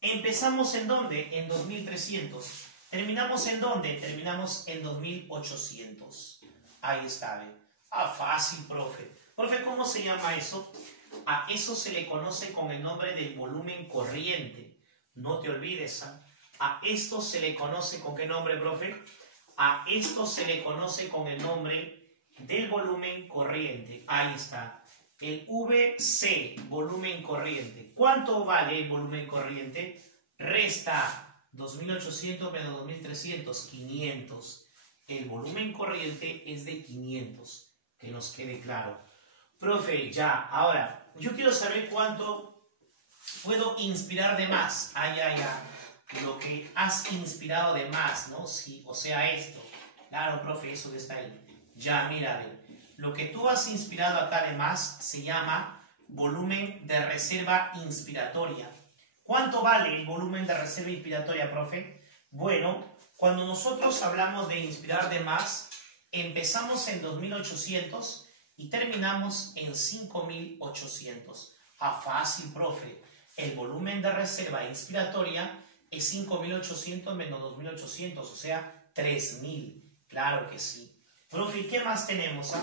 Empezamos ¿en dónde? En 2300. ¿Terminamos en dónde? Terminamos en 2800. Ahí está, ¿ve? Ah, fácil, profe. Profe, ¿cómo se llama eso? A eso se le conoce con el nombre del volumen corriente. No te olvides, ¿eh? A esto se le conoce ¿con qué nombre, profe? A esto se le conoce con el nombre del volumen corriente. Ahí está. El VC, volumen corriente. ¿Cuánto vale el volumen corriente? Resta 2800 menos 2300, 500. El volumen corriente es de 500. Que nos quede claro. Profe, ya. Ahora, yo quiero saber cuánto puedo inspirar de más. Lo que has inspirado de más, ¿no? Sí, o sea, esto. Claro, profe, eso que está ahí. Ya, mira, lo que tú has inspirado acá además se llama volumen de reserva inspiratoria. ¿Cuánto vale el volumen de reserva inspiratoria, profe? Bueno, cuando nosotros hablamos de inspirar de más, empezamos en 2800 y terminamos en 5800. Ah, fácil, profe. El volumen de reserva inspiratoria es 5800 menos 2800, o sea, 3000. Claro que sí. Profe, ¿qué más tenemos?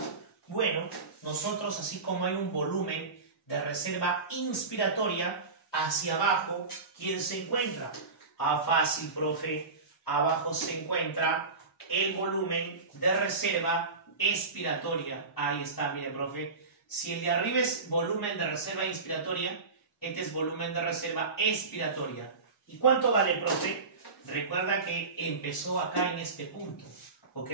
Bueno, nosotros, así como hay un volumen de reserva inspiratoria, hacia abajo, ¿quién se encuentra? Ah, fácil, profe. Abajo se encuentra el volumen de reserva expiratoria. Ahí está, mire, profe. Si el de arriba es volumen de reserva inspiratoria, este es volumen de reserva expiratoria. ¿Y cuánto vale, profe? Recuerda que empezó acá en este punto, ¿ok?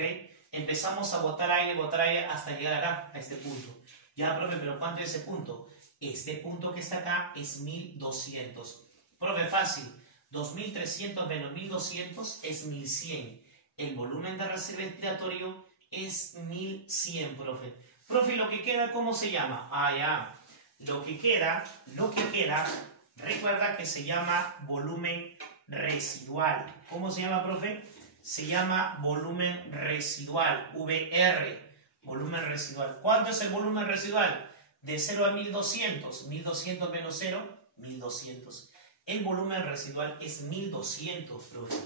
Empezamos a botar aire hasta llegar acá, a este punto. Ya, profe, ¿pero cuánto es ese punto? Este punto que está acá es 1200. Profe, fácil. 2300 menos 1200 es 1100. El volumen de reserva expiratorio es 1100, profe. Profe, ¿lo que queda cómo se llama? Ah, ya. Lo que queda, recuerda que se llama volumen residual. ¿Cómo se llama, profe? Se llama volumen residual, VR, volumen residual. ¿Cuánto es el volumen residual? De 0 a 1200. 1200 menos 0, 1200. El volumen residual es 1200, profe.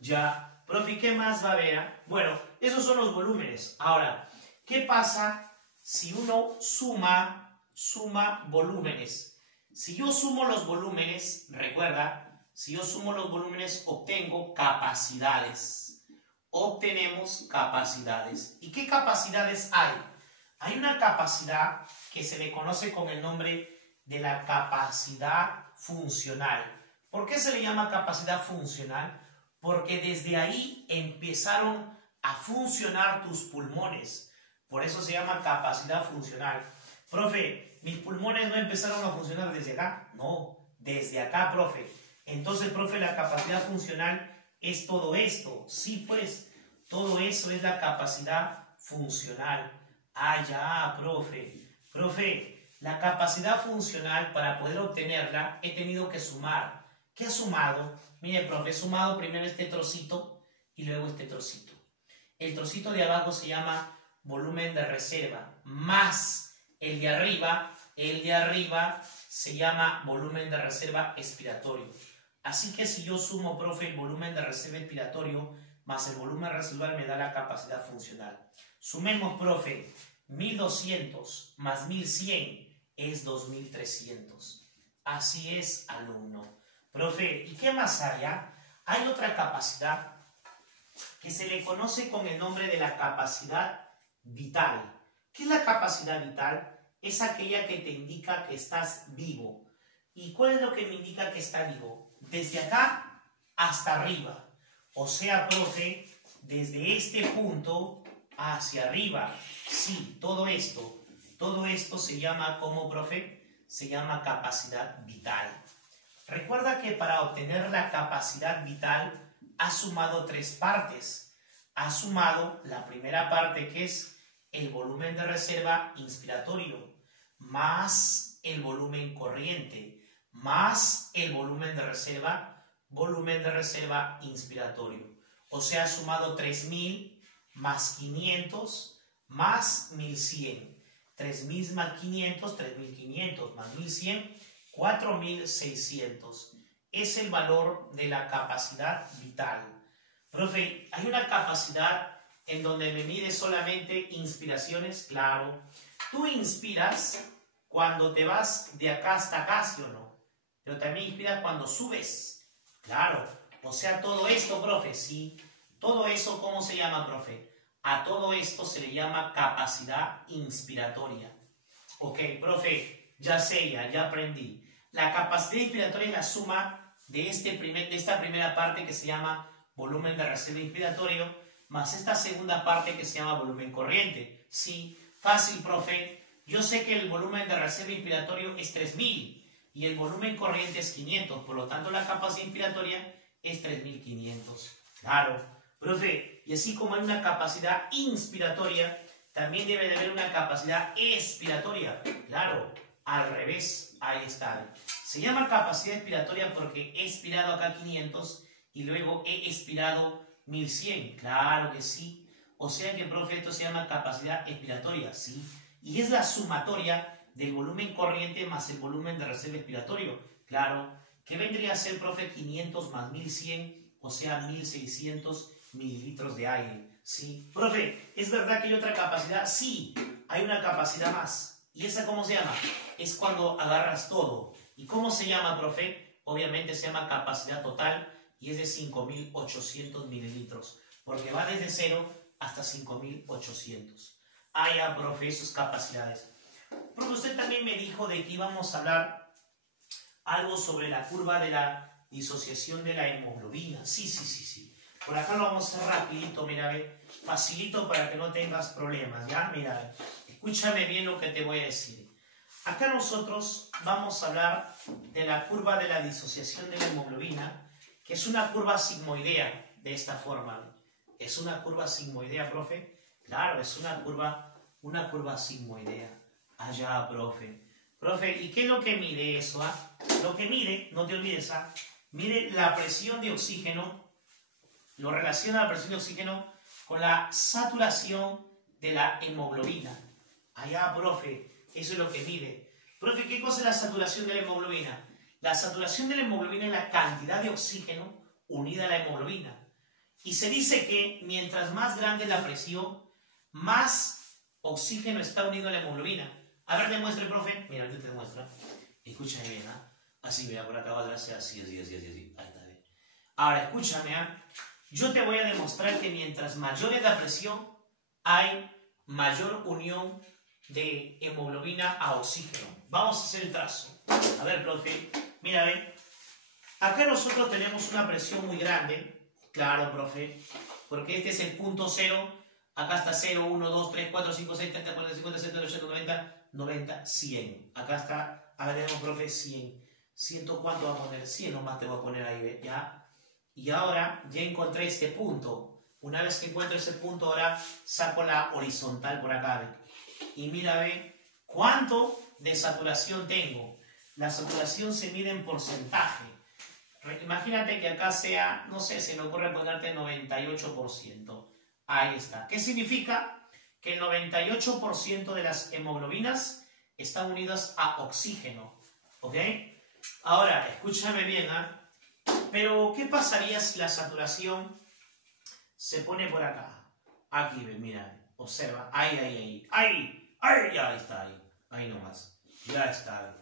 Ya, profe, ¿qué más va a haber? Bueno, esos son los volúmenes. Ahora, ¿qué pasa si uno suma suma volúmenes. Si yo sumo los volúmenes, recuerda, si yo sumo los volúmenes obtengo capacidades. Obtenemos capacidades. ¿Y qué capacidades hay? Hay una capacidad que se le conoce con el nombre de la capacidad funcional. ¿Por qué se le llama capacidad funcional? Porque desde ahí empezaron a funcionar tus pulmones. Por eso se llama capacidad funcional. Profe, ¿mis pulmones no empezaron a funcionar desde acá? No, desde acá, profe. Entonces, profe, la capacidad funcional es todo esto. Sí, pues, todo eso es la capacidad funcional. Ah, ya, profe. Profe, la capacidad funcional, para poder obtenerla, he tenido que sumar. ¿Qué he sumado? Mire, profe, he sumado primero este trocito y luego este trocito. El trocito de abajo se llama volumen de reserva, más el de arriba se llama volumen de reserva expiratorio. Así que si yo sumo, profe, el volumen de reserva expiratorio más el volumen residual me da la capacidad funcional. Sumemos, profe, 1200 más 1100 es 2300. Así es, alumno. Profe, ¿y qué más hay? Hay otra capacidad que se le conoce con el nombre de la capacidad vital. ¿Qué es la capacidad vital? Es aquella que te indica que estás vivo. ¿Y cuál es lo que me indica que está vivo? Desde acá hasta arriba. O sea, profe, desde este punto hacia arriba. Sí, todo esto se llama, ¿cómo, profe? Se llama capacidad vital. Recuerda que para obtener la capacidad vital has sumado tres partes. Has sumado la primera parte, que es el volumen de reserva inspiratorio, más el volumen corriente, más el volumen de reserva inspiratorio. O sea, has sumado 3000 más 500 más 1100. 3000 más 500, 3500 más 1100, 4600. Es el valor de la capacidad vital. Profe, ¿hay una capacidad en donde me mide solamente inspiraciones? Claro. Tú inspiras cuando te vas de acá hasta acá, ¿sí o no? Pero también inspiras cuando subes. Claro. O sea, todo esto, profe, sí. Todo eso, ¿cómo se llama, profe? A todo esto se le llama capacidad inspiratoria. Ok, profe, ya sé, ya aprendí. La capacidad inspiratoria es la suma de esta primera parte que se llama volumen de reserva inspiratorio, más esta segunda parte que se llama volumen corriente. Sí, fácil, profe. Yo sé que el volumen de reserva inspiratorio es 3000 y el volumen corriente es 500. Por lo tanto, la capacidad inspiratoria es 3500. Claro. Profe, y así como hay una capacidad inspiratoria, también debe de haber una capacidad expiratoria. Claro, al revés, ahí está. Se llama capacidad expiratoria porque he expirado acá 500 y luego he expirado 1100. Claro que sí. O sea que, profe, esto se llama capacidad expiratoria, sí. Y es la sumatoria del volumen corriente más el volumen de reserva expiratorio. Claro, que vendría a ser, profe, 500 más 1100, o sea, 1600 mililitros de aire. Sí. Profe, ¿es verdad que hay otra capacidad? Sí, hay una capacidad más. ¿Y esa cómo se llama? Es cuando agarras todo. ¿Y cómo se llama, profe? Obviamente se llama capacidad total y es de 5800 mililitros, porque va desde 0 hasta 5800. Ah, ya, profe, sus capacidades. Profe, usted también me dijo de que íbamos a hablar algo sobre la curva de la disociación de la hemoglobina. Sí. Por acá lo vamos a hacer rapidito, mira, ve, facilito para que no tengas problemas, ¿ya? Mira, escúchame bien lo que te voy a decir. Acá nosotros vamos a hablar de la curva de la disociación de la hemoglobina, que es una curva sigmoidea, de esta forma. ¿Es una curva sigmoidea, profe? Claro, es una curva sigmoidea. Allá, profe. Profe, ¿y qué es lo que mide eso? Lo que mide, no te olvides, mide la presión de oxígeno. Lo relaciona la presión de oxígeno con la saturación de la hemoglobina. Allá, profe, eso es lo que mide. Profe, ¿qué cosa es la saturación de la hemoglobina? La saturación de la hemoglobina es la cantidad de oxígeno unida a la hemoglobina. Y se dice que mientras más grande la presión, más oxígeno está unido a la hemoglobina. A ver, demuestre, profe. Mira, yo te demuestro. Escúchame bien, ¿ah? Así, mira, por acá va a hacer así. Ahí está bien. Ahora, escúchame, ¿ah? Yo te voy a demostrar que mientras mayor es la presión, hay mayor unión de hemoglobina a oxígeno. Vamos a hacer el trazo. A ver, profe. Mira, ve. Acá nosotros tenemos una presión muy grande. Claro, profe. Porque este es el punto cero. Acá está 0, 1, 2, 3, 4, 5, 6, 70, 40, 50, 70, 80, 90, 90, 100. Acá está, ahora tenemos, profe, 100. ¿100 cuánto va a poner? 100 nomás te voy a poner ahí, ¿ya? Y ahora ya encontré este punto. Una vez que encuentro ese punto, ahora saco la horizontal por acá, ¿ve? Y mira, ve, ¿cuánto de saturación tengo? La saturación se mide en porcentaje. Imagínate que acá sea, no sé, se me ocurre ponerte 98%. Ahí está. ¿Qué significa? Que el 98% de las hemoglobinas están unidas a oxígeno. ¿Ok? Ahora, escúchame bien, ¿ah? Pero, ¿qué pasaría si la saturación se pone por acá? Aquí, mira, observa. Ahí, ya está, ahí nomás. Ya está.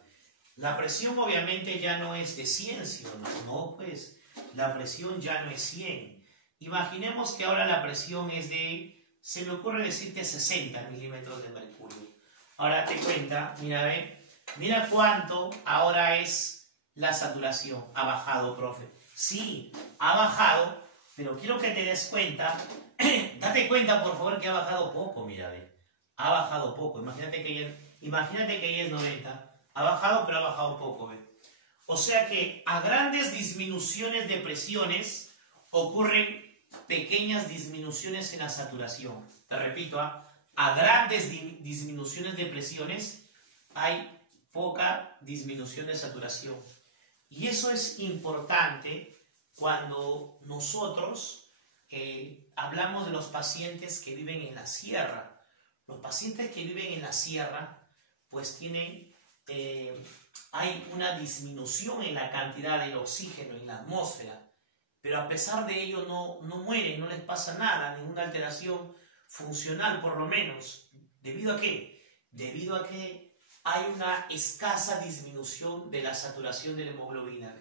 La presión obviamente ya no es de 100, ¿sí o no? No, pues, la presión ya no es 100. Imaginemos que ahora la presión es de, se me ocurre decirte 60 milímetros de mercurio. Ahora te cuenta, mira, ve, mira cuánto ahora es la saturación. Ha bajado, profe. Sí, ha bajado, pero quiero que te des cuenta, date cuenta por favor que ha bajado poco, mira, ve. Ha bajado poco, imagínate que ella es 90. Ha bajado, pero ha bajado poco, ve. O sea que a grandes disminuciones de presiones ocurren pequeñas disminuciones en la saturación. Te repito, a grandes disminuciones de presiones hay poca disminución de saturación. Y eso es importante cuando nosotros hablamos de los pacientes que viven en la sierra. Los pacientes que viven en la sierra pues tienen hay una disminución en la cantidad del oxígeno en la atmósfera, pero a pesar de ello no mueren, no les pasa nada, ninguna alteración funcional por lo menos. ¿Debido a qué? Debido a que hay una escasa disminución de la saturación de la hemoglobina.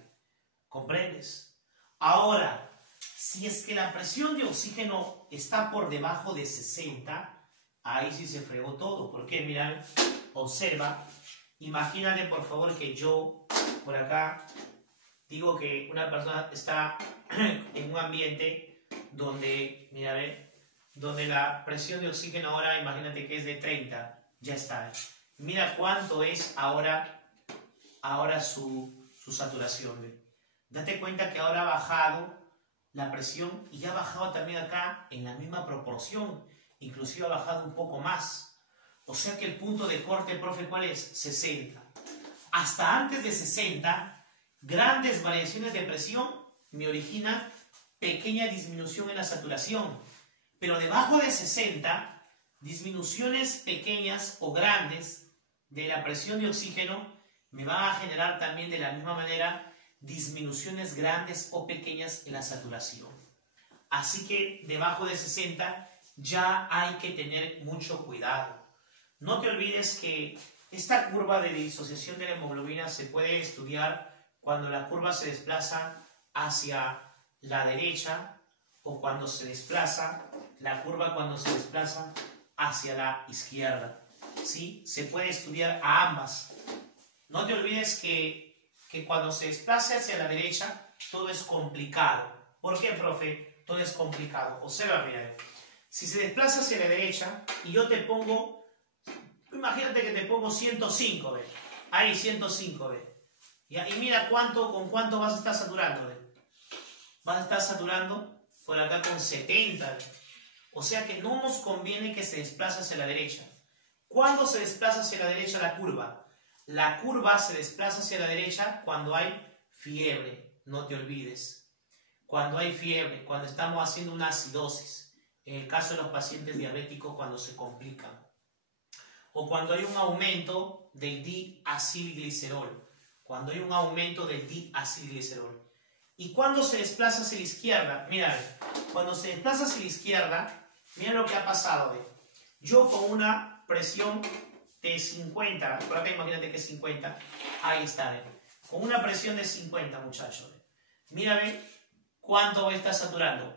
¿Comprendes? Ahora, si es que la presión de oxígeno está por debajo de 60, ahí sí se fregó todo. ¿Por qué? Mira, observa. Imagínate por favor que yo por acá digo que una persona está en un ambiente donde, mira, ve, donde la presión de oxígeno ahora, imagínate que es de 30, ya está. Mira cuánto es ahora su saturación. ¿Ve? Date cuenta que ahora ha bajado la presión y ha bajado también acá en la misma proporción, inclusive ha bajado un poco más. O sea que el punto de corte, profe, ¿cuál es? 60. Hasta antes de 60, grandes variaciones de presión me originan pequeña disminución en la saturación. Pero debajo de 60, disminuciones pequeñas o grandes de la presión de oxígeno me van a generar también de la misma manera disminuciones grandes o pequeñas en la saturación. Así que debajo de 60 ya hay que tener mucho cuidado. No te olvides que esta curva de disociación de la hemoglobina se puede estudiar cuando la curva se desplaza hacia la derecha o cuando se desplaza, la curva cuando se desplaza hacia la izquierda. ¿Sí? Se puede estudiar a ambas. No te olvides que cuando se desplaza hacia la derecha todo es complicado. ¿Por qué, profe? Todo es complicado. Observa, mira. Si se desplaza hacia la derecha y yo te pongo, imagínate que te pongo 105, ¿ve? Ahí 105, ¿ve? Y mira con cuánto vas a estar saturando, ¿ve? Vas a estar saturando por acá con 70, ¿ve? O sea que no nos conviene que se desplace hacia la derecha. ¿Cuándo se desplaza hacia la derecha la curva? La curva se desplaza hacia la derecha cuando hay fiebre, no te olvides. Cuando hay fiebre, cuando estamos haciendo una acidosis. En el caso de los pacientes diabéticos, cuando se complican. O cuando hay un aumento del diacilglicerol. Cuando hay un aumento del diacilglicerol. ¿Y cuando se desplaza hacia la izquierda? Mira, cuando se desplaza hacia la izquierda, mira lo que ha pasado. Yo con una presión de 50, por acá imagínate que es 50, ahí está, con una presión de 50, muchachos. Mírame cuánto está saturando,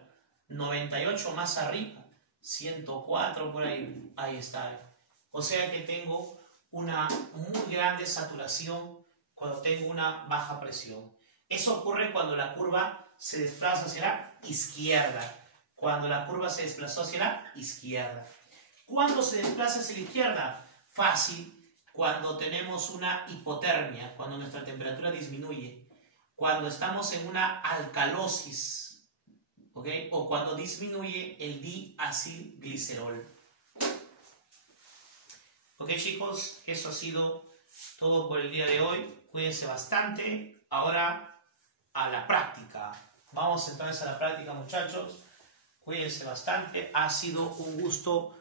98 más arriba, 104 por ahí, ahí está. O sea que tengo una muy grande saturación cuando tengo una baja presión. Eso ocurre cuando la curva se desplaza hacia la izquierda. Cuando la curva se desplazó hacia la izquierda. ¿Cuándo se desplaza hacia la izquierda? Fácil, cuando tenemos una hipotermia, cuando nuestra temperatura disminuye, cuando estamos en una alcalosis, ¿ok? O cuando disminuye el diacilglicerol. Ok, chicos, eso ha sido todo por el día de hoy. Cuídense bastante. Ahora a la práctica. Vamos entonces a la práctica, muchachos. Cuídense bastante. Ha sido un gusto